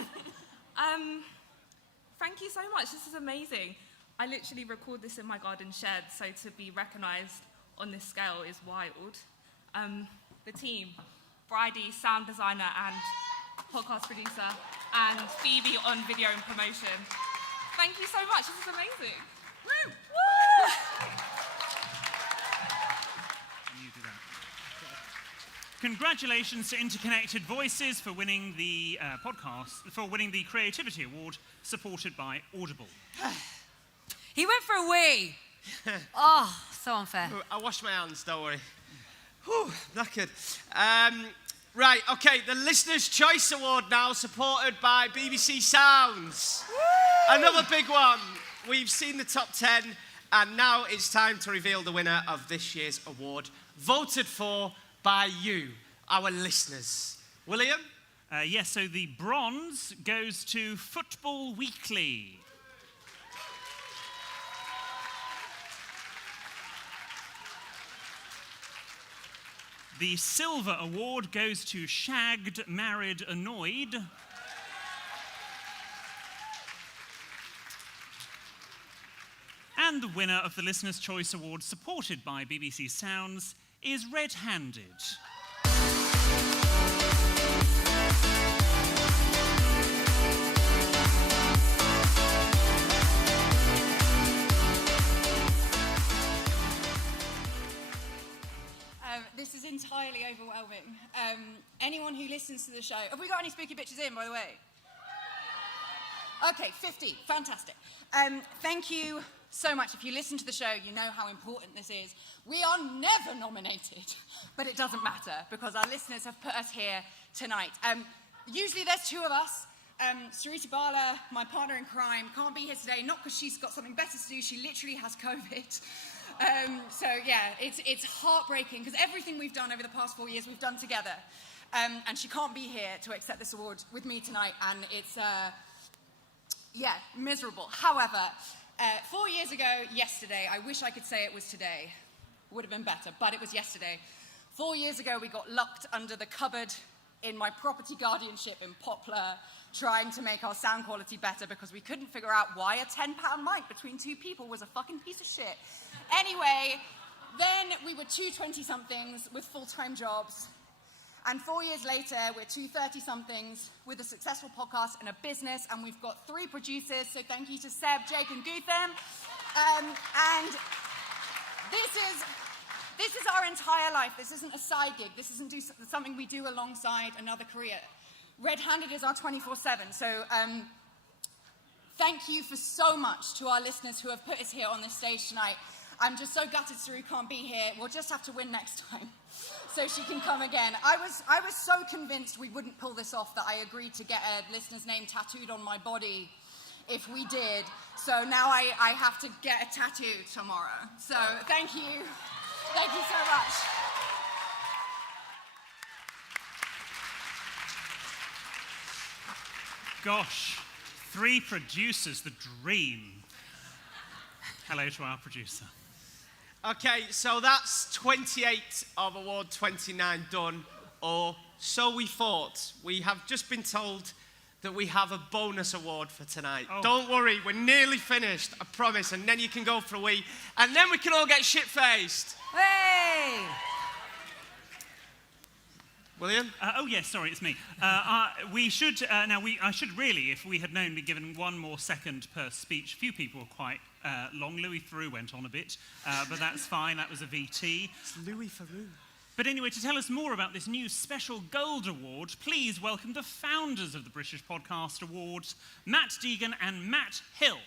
Thank you so much, this is amazing. I literally record this in my garden shed, so to be recognised on this scale is wild. The team, Bridie, sound designer and podcast producer, and Phoebe on video and promotion. Thank you so much, this is amazing. Woo! Woo! You do that. Congratulations to Interconnected Voices for winning the winning the Creativity Award, supported by Audible. He went for a wee. Oh, so unfair. I washed my hands, don't worry. Whew, knackered. Right, okay, the Listener's Choice Award now, supported by BBC Sounds. Woo! Another big one. We've seen the top 10, and now it's time to reveal the winner of this year's award, voted for by you, our listeners. William? Yes, so the bronze goes to Football Weekly. The silver award goes to Shagged, Married, Annoyed. And the winner of the Listener's Choice Award, supported by BBC Sounds, is Red-Handed. This is entirely overwhelming. Anyone who listens to the show... Have we got any spooky bitches in, by the way? Okay, 50. Fantastic. Thank you so much. If you listen to the show, you know how important this is. We are never nominated, but it doesn't matter because our listeners have put us here tonight. Usually there's two of us. Sarita Bala, my partner in crime, can't be here today, not because she's got something better to do, she literally has COVID. So yeah, it's heartbreaking because everything we've done over the past 4 years, we've done together. And she can't be here to accept this award with me tonight, and it's, miserable. However, 4 years ago, yesterday, I wish I could say it was today, would have been better, but it was yesterday. 4 years ago, we got locked under the cupboard in my property guardianship in Poplar, trying to make our sound quality better because we couldn't figure out why a £10 mic between two people was a fucking piece of shit. Anyway, then we were two 20-somethings with full-time jobs. And 4 years later, we're two 30-somethings with a successful podcast and a business, and we've got 3 producers, so thank you to Seb, Jake, and Gutham. And this is our entire life. This isn't a side gig. This isn't something we do alongside another career. Red-Handed is our 24/7, so thank you for so much to our listeners who have put us here on this stage tonight. I'm just so gutted Saru can't be here. We'll just have to win next time so she can come again. I was so convinced we wouldn't pull this off that I agreed to get a listener's name tattooed on my body if we did. So now I have to get a tattoo tomorrow. So thank you. Thank you so much. Gosh, 3 producers, the dream. Hello to our producer. Okay, so that's 28 of Award 29 done, or so we thought. We have just been told that we have a bonus award for tonight. Oh. Don't worry, we're nearly finished, I promise, and then you can go for a wee, and then we can all get shit-faced. Hey! William? Yes, sorry, it's me. We should, I should really, if we had known, be given 1 more second per speech. Few people were quite long. Louis Theroux went on a bit, but that's fine, that was a VT. It's Louis Theroux. But anyway, to tell us more about this new special Gold Award, please welcome the founders of the British Podcast Awards, Matt Deegan and Matt Hill.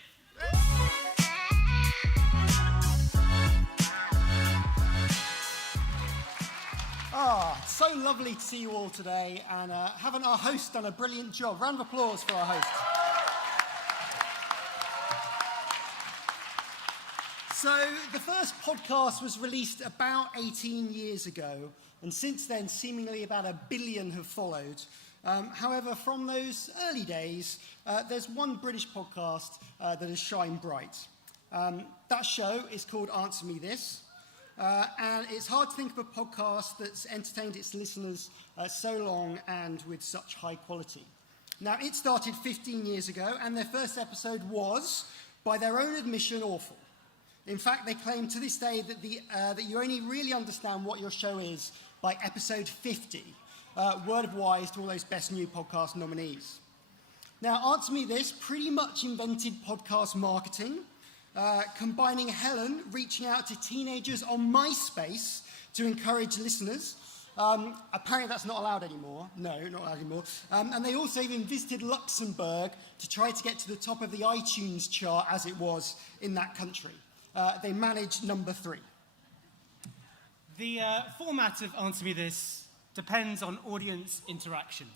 It's so lovely to see you all today, and haven't our host done a brilliant job? Round of applause for our host. So, the first podcast was released about 18 years ago, and since then, seemingly about 1 billion have followed. However, from those early days, there's one British podcast that has shined bright. That show is called Answer Me This. And it's hard to think of a podcast that's entertained its listeners so long and with such high quality. Now, it started 15 years ago, and their first episode was, by their own admission, awful. In fact, they claim to this day that you only really understand what your show is by episode 50. Word of wise to all those best new podcast nominees. Now, Answer Me This pretty much invented podcast marketing, combining Helen reaching out to teenagers on MySpace to encourage listeners. Apparently that's not allowed anymore. No, not allowed anymore. And they also even visited Luxembourg to try to get to the top of the iTunes chart as it was in that country. They managed number 3. The format of Answer Me This depends on audience interaction.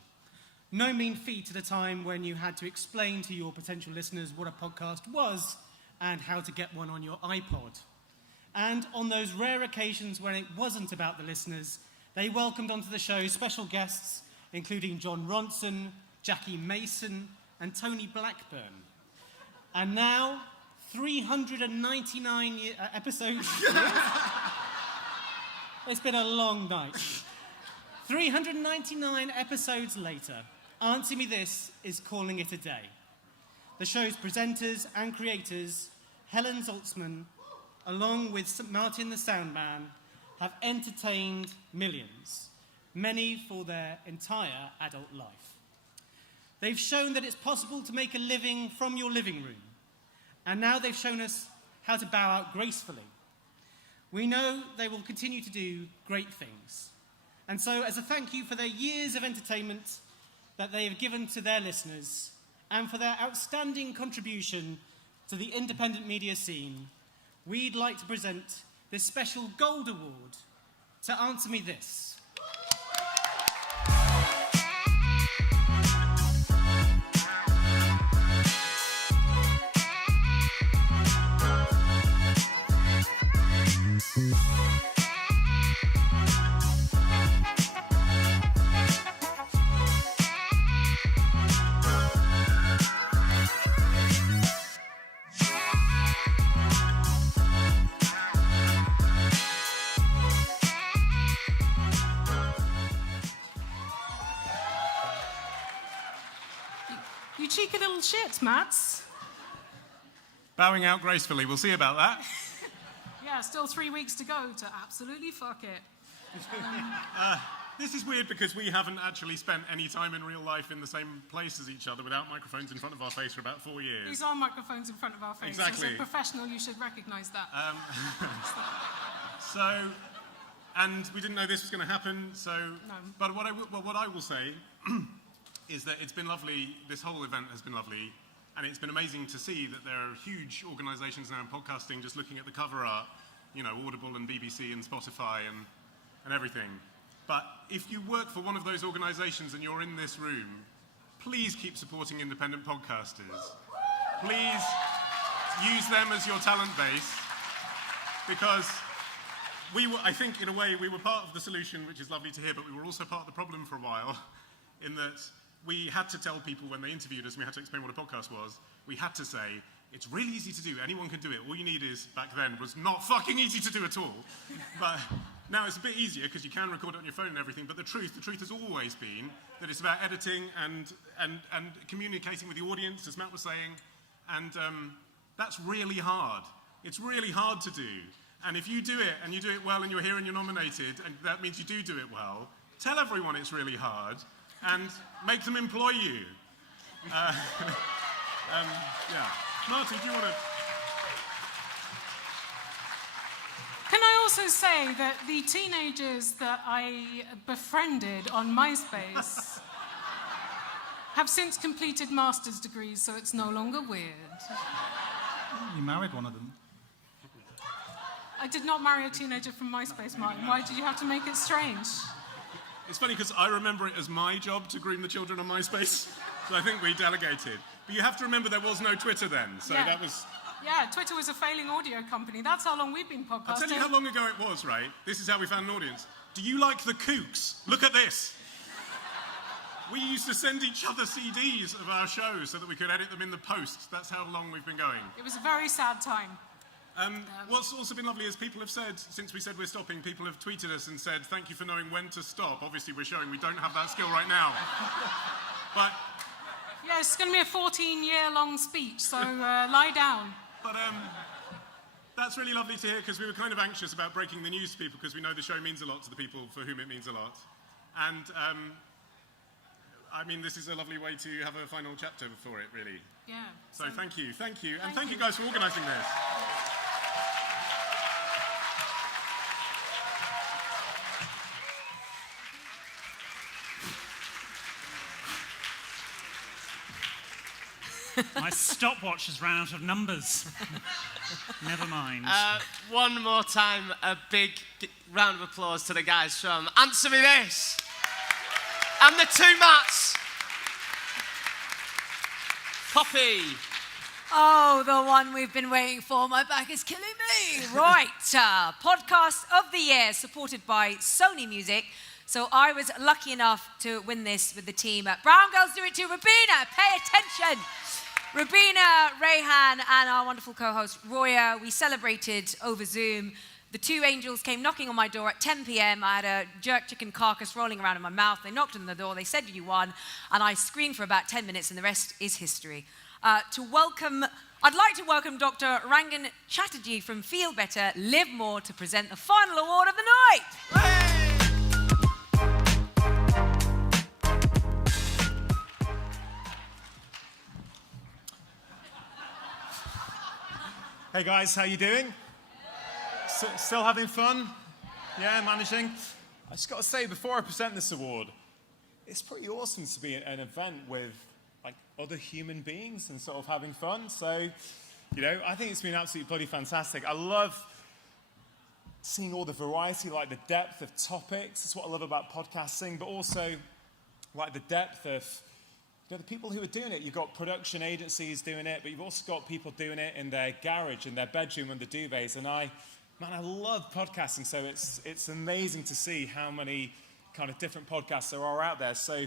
No mean feat at a time when you had to explain to your potential listeners what a podcast was and how to get one on your iPod. And on those rare occasions when it wasn't about the listeners, they welcomed onto the show special guests, including John Ronson, Jackie Mason, and Tony Blackburn. And now, 399 episodes... It's been a long night. 399 episodes later, Answer Me This is calling it a day. The show's presenters and creators, Helen Zaltzman, along with Martin the Soundman, have entertained millions, many for their entire adult life. They've shown that it's possible to make a living from your living room, and now they've shown us how to bow out gracefully. We know they will continue to do great things. And so, as a thank you for their years of entertainment that they have given to their listeners, and for their outstanding contribution to the independent media scene, we'd like to present this special Gold Award to Answer Me This. You cheeky little shit, Mats. Bowing out gracefully, we'll see about that. Yeah, still 3 weeks to go to absolutely fuck it. This is weird because we haven't actually spent any time in real life in the same place as each other without microphones in front of our face for about 4 years. These are microphones in front of our face. Exactly. As a professional, you should recognise that. And we didn't know this was going to happen, so... No. But what I will say is that it's been lovely, this whole event has been lovely, and it's been amazing to see that there are huge organisations now in podcasting just looking at the cover art, you know, Audible and BBC and Spotify and everything. But if you work for one of those organisations and you're in this room, please keep supporting independent podcasters. Please use them as your talent base, because I think in a way we were part of the solution, which is lovely to hear, but we were also part of the problem for a while, in that we had to tell people when they interviewed us, and we had to explain what a podcast was, we had to say, it's really easy to do, anyone can do it, all you need is, back then, was not fucking easy to do at all. But now it's a bit easier because you can record it on your phone and everything, but the truth has always been that it's about editing and communicating with the audience, as Matt was saying, and that's really hard. It's really hard to do. And if you do it, and you do it well, and you're here and you're nominated, and that means you do it well, tell everyone it's really hard and make them employ you. Yeah. Martin, do you want to... Can I also say that the teenagers that I befriended on MySpace have since completed master's degrees, so it's no longer weird. You married one of them. I did not marry a teenager from MySpace, Martin. Why did you have to make it strange? It's funny because I remember it as my job to groom the children on MySpace, so I think we delegated. But you have to remember there was no Twitter then, so Yeah. that was... Yeah, Twitter was a failing audio company. That's how long we've been podcasting. I'll tell you how long ago it was, right? This is how we found an audience. Do you like the Kooks? Look at this. We used to send each other CDs of our shows so that we could edit them in the post. That's how long we've been going. It was a very sad time. What's also been lovely is people have said, since we said we're stopping, people have tweeted us and said, thank you for knowing when to stop. Obviously, we're showing we don't have that skill right now. But... Yeah, it's going to be a 14-year-long speech, so lie down. But that's really lovely to hear, because we were kind of anxious about breaking the news to people, because we know the show means a lot to the people for whom it means a lot. And, I mean, this is a lovely way to have a final chapter for it, really. Yeah. So thank you. And thank you guys for organising this. My stopwatch has run out of numbers. Never mind. One more time, a big round of applause to the guys from Answer Me This and the two Matts. Poppy. Oh, the one we've been waiting for. My back is killing me. Right. Podcast of the Year, supported by Sony Music. So I was lucky enough to win this with the team at Brown Girls Do It Too. Rabina, pay attention. Rabina, Rayhan, and our wonderful co-host, Roya, we celebrated over Zoom. The two angels came knocking on my door at 10 p.m. I had a jerk chicken carcass rolling around in my mouth. They knocked on the door. They said, you won. And I screamed for about 10 minutes, and the rest is history. I'd like to welcome Dr. Rangan Chatterjee from Feel Better, Live More, to present the final award of the night. Hey guys, how you doing? Still having fun? Yeah, managing? I just got to say, before I present this award, it's pretty awesome to be at an event with like other human beings and sort of having fun. So, you know, I think it's been absolutely bloody fantastic. I love seeing all the variety, like the depth of topics. That's what I love about podcasting, but also like the depth of the people who are doing it. You've got production agencies doing it, but you've also got people doing it in their garage, in their bedroom, under duvets. And I love podcasting, so it's amazing to see how many kind of different podcasts there are out there. So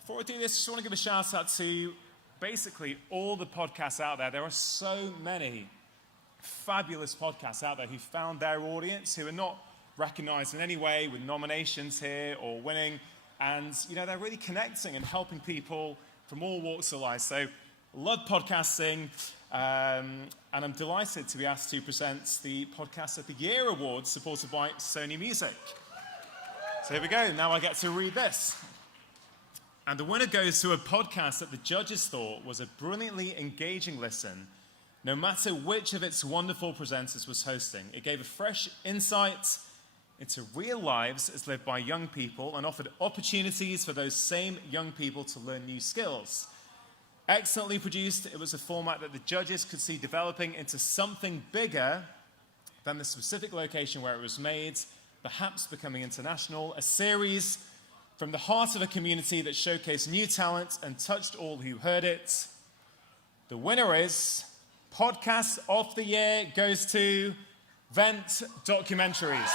before I do this, I just want to give a shout out to basically all the podcasts out there. There are so many fabulous podcasts out there who found their audience, who are not recognized in any way with nominations here or winning. And, you know, they're really connecting and helping people from all walks of life. So, love podcasting, and I'm delighted to be asked to present the Podcast of the Year Awards, supported by Sony Music. So here we go. Now I get to read this. And the winner goes to a podcast that the judges thought was a brilliantly engaging listen, no matter which of its wonderful presenters was hosting. It gave a fresh insight into real lives as lived by young people and offered opportunities for those same young people to learn new skills. Excellently produced, it was a format that the judges could see developing into something bigger than the specific location where it was made, perhaps becoming international, a series from the heart of a community that showcased new talent and touched all who heard it. The winner is Podcast of the Year goes to Vent Documentaries.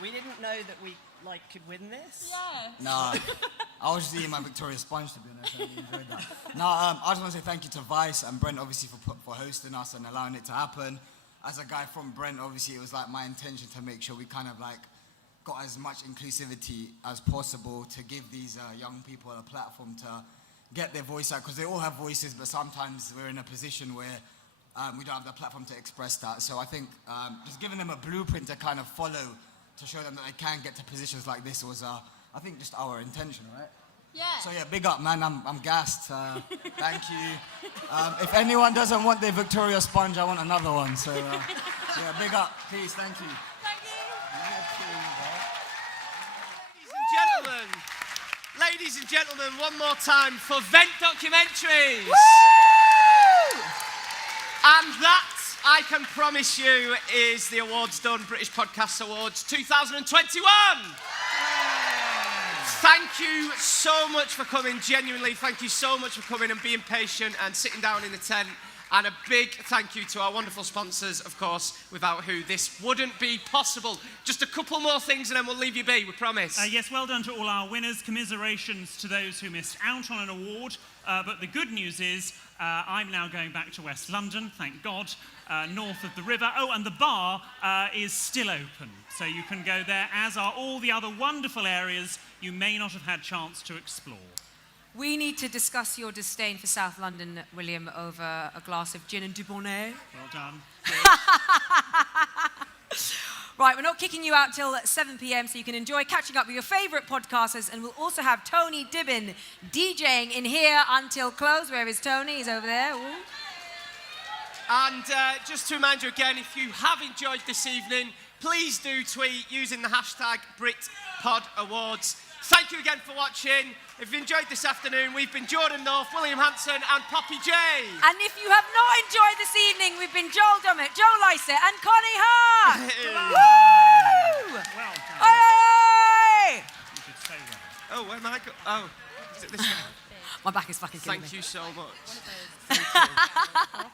We didn't know that we could win this? Yeah. No, I was just eating my Victoria sponge, to be honest. I really enjoyed that. No, I just want to say thank you to Vice and Brent, obviously, for hosting us and allowing it to happen. As a guy from Brent, obviously, it was like my intention to make sure we kind of like got as much inclusivity as possible to give these young people a platform to get their voice out, because they all have voices, but sometimes we're in a position where we don't have the platform to express that. So I think just giving them a blueprint to kind of follow, to show them that they can get to positions like this was, I think, just our intention, right? Yeah. So yeah, big up, man. I'm gassed. Thank you. If anyone doesn't want their Victoria sponge, I want another one. So yeah, big up. Please, thank you. Ladies and gentlemen, one more time for Vent Documentaries. And that, I can promise you, is the awards done, British Podcast Awards 2021. Thank you so much for coming, genuinely. Thank you so much for coming and being patient and sitting down in the tent. And a big thank you to our wonderful sponsors, of course, without who this wouldn't be possible. Just a couple more things and then we'll leave you be, we promise. Yes, well done to all our winners. Commiserations to those who missed out on an award. But the good news is I'm now going back to West London, thank God, north of the river. Oh, and the bar is still open. So you can go there, as are all the other wonderful areas you may not have had chance to explore. We need to discuss your disdain for South London, William, over a glass of gin and Dubonnet. Well done. Right, we're not kicking you out till 7 p.m, so you can enjoy catching up with your favourite podcasters, and we'll also have Tony Dibbin DJing in here until close. Where is Tony? He's over there. Ooh. And just to remind you again, if you have enjoyed this evening, please do tweet using the hashtag BritPodAwards. Thank you again for watching. If you enjoyed this afternoon, we've been Jordan North, William Hanson and Poppy J. And if you have not enjoyed this evening, we've been Joel Dummett, Joe Lycett and Connie Hart. Woo! Well done. Hey! You did so well. Oh, where am I go? Oh, is it this way? My back is fucking killing me. Thank you so much. Thank you.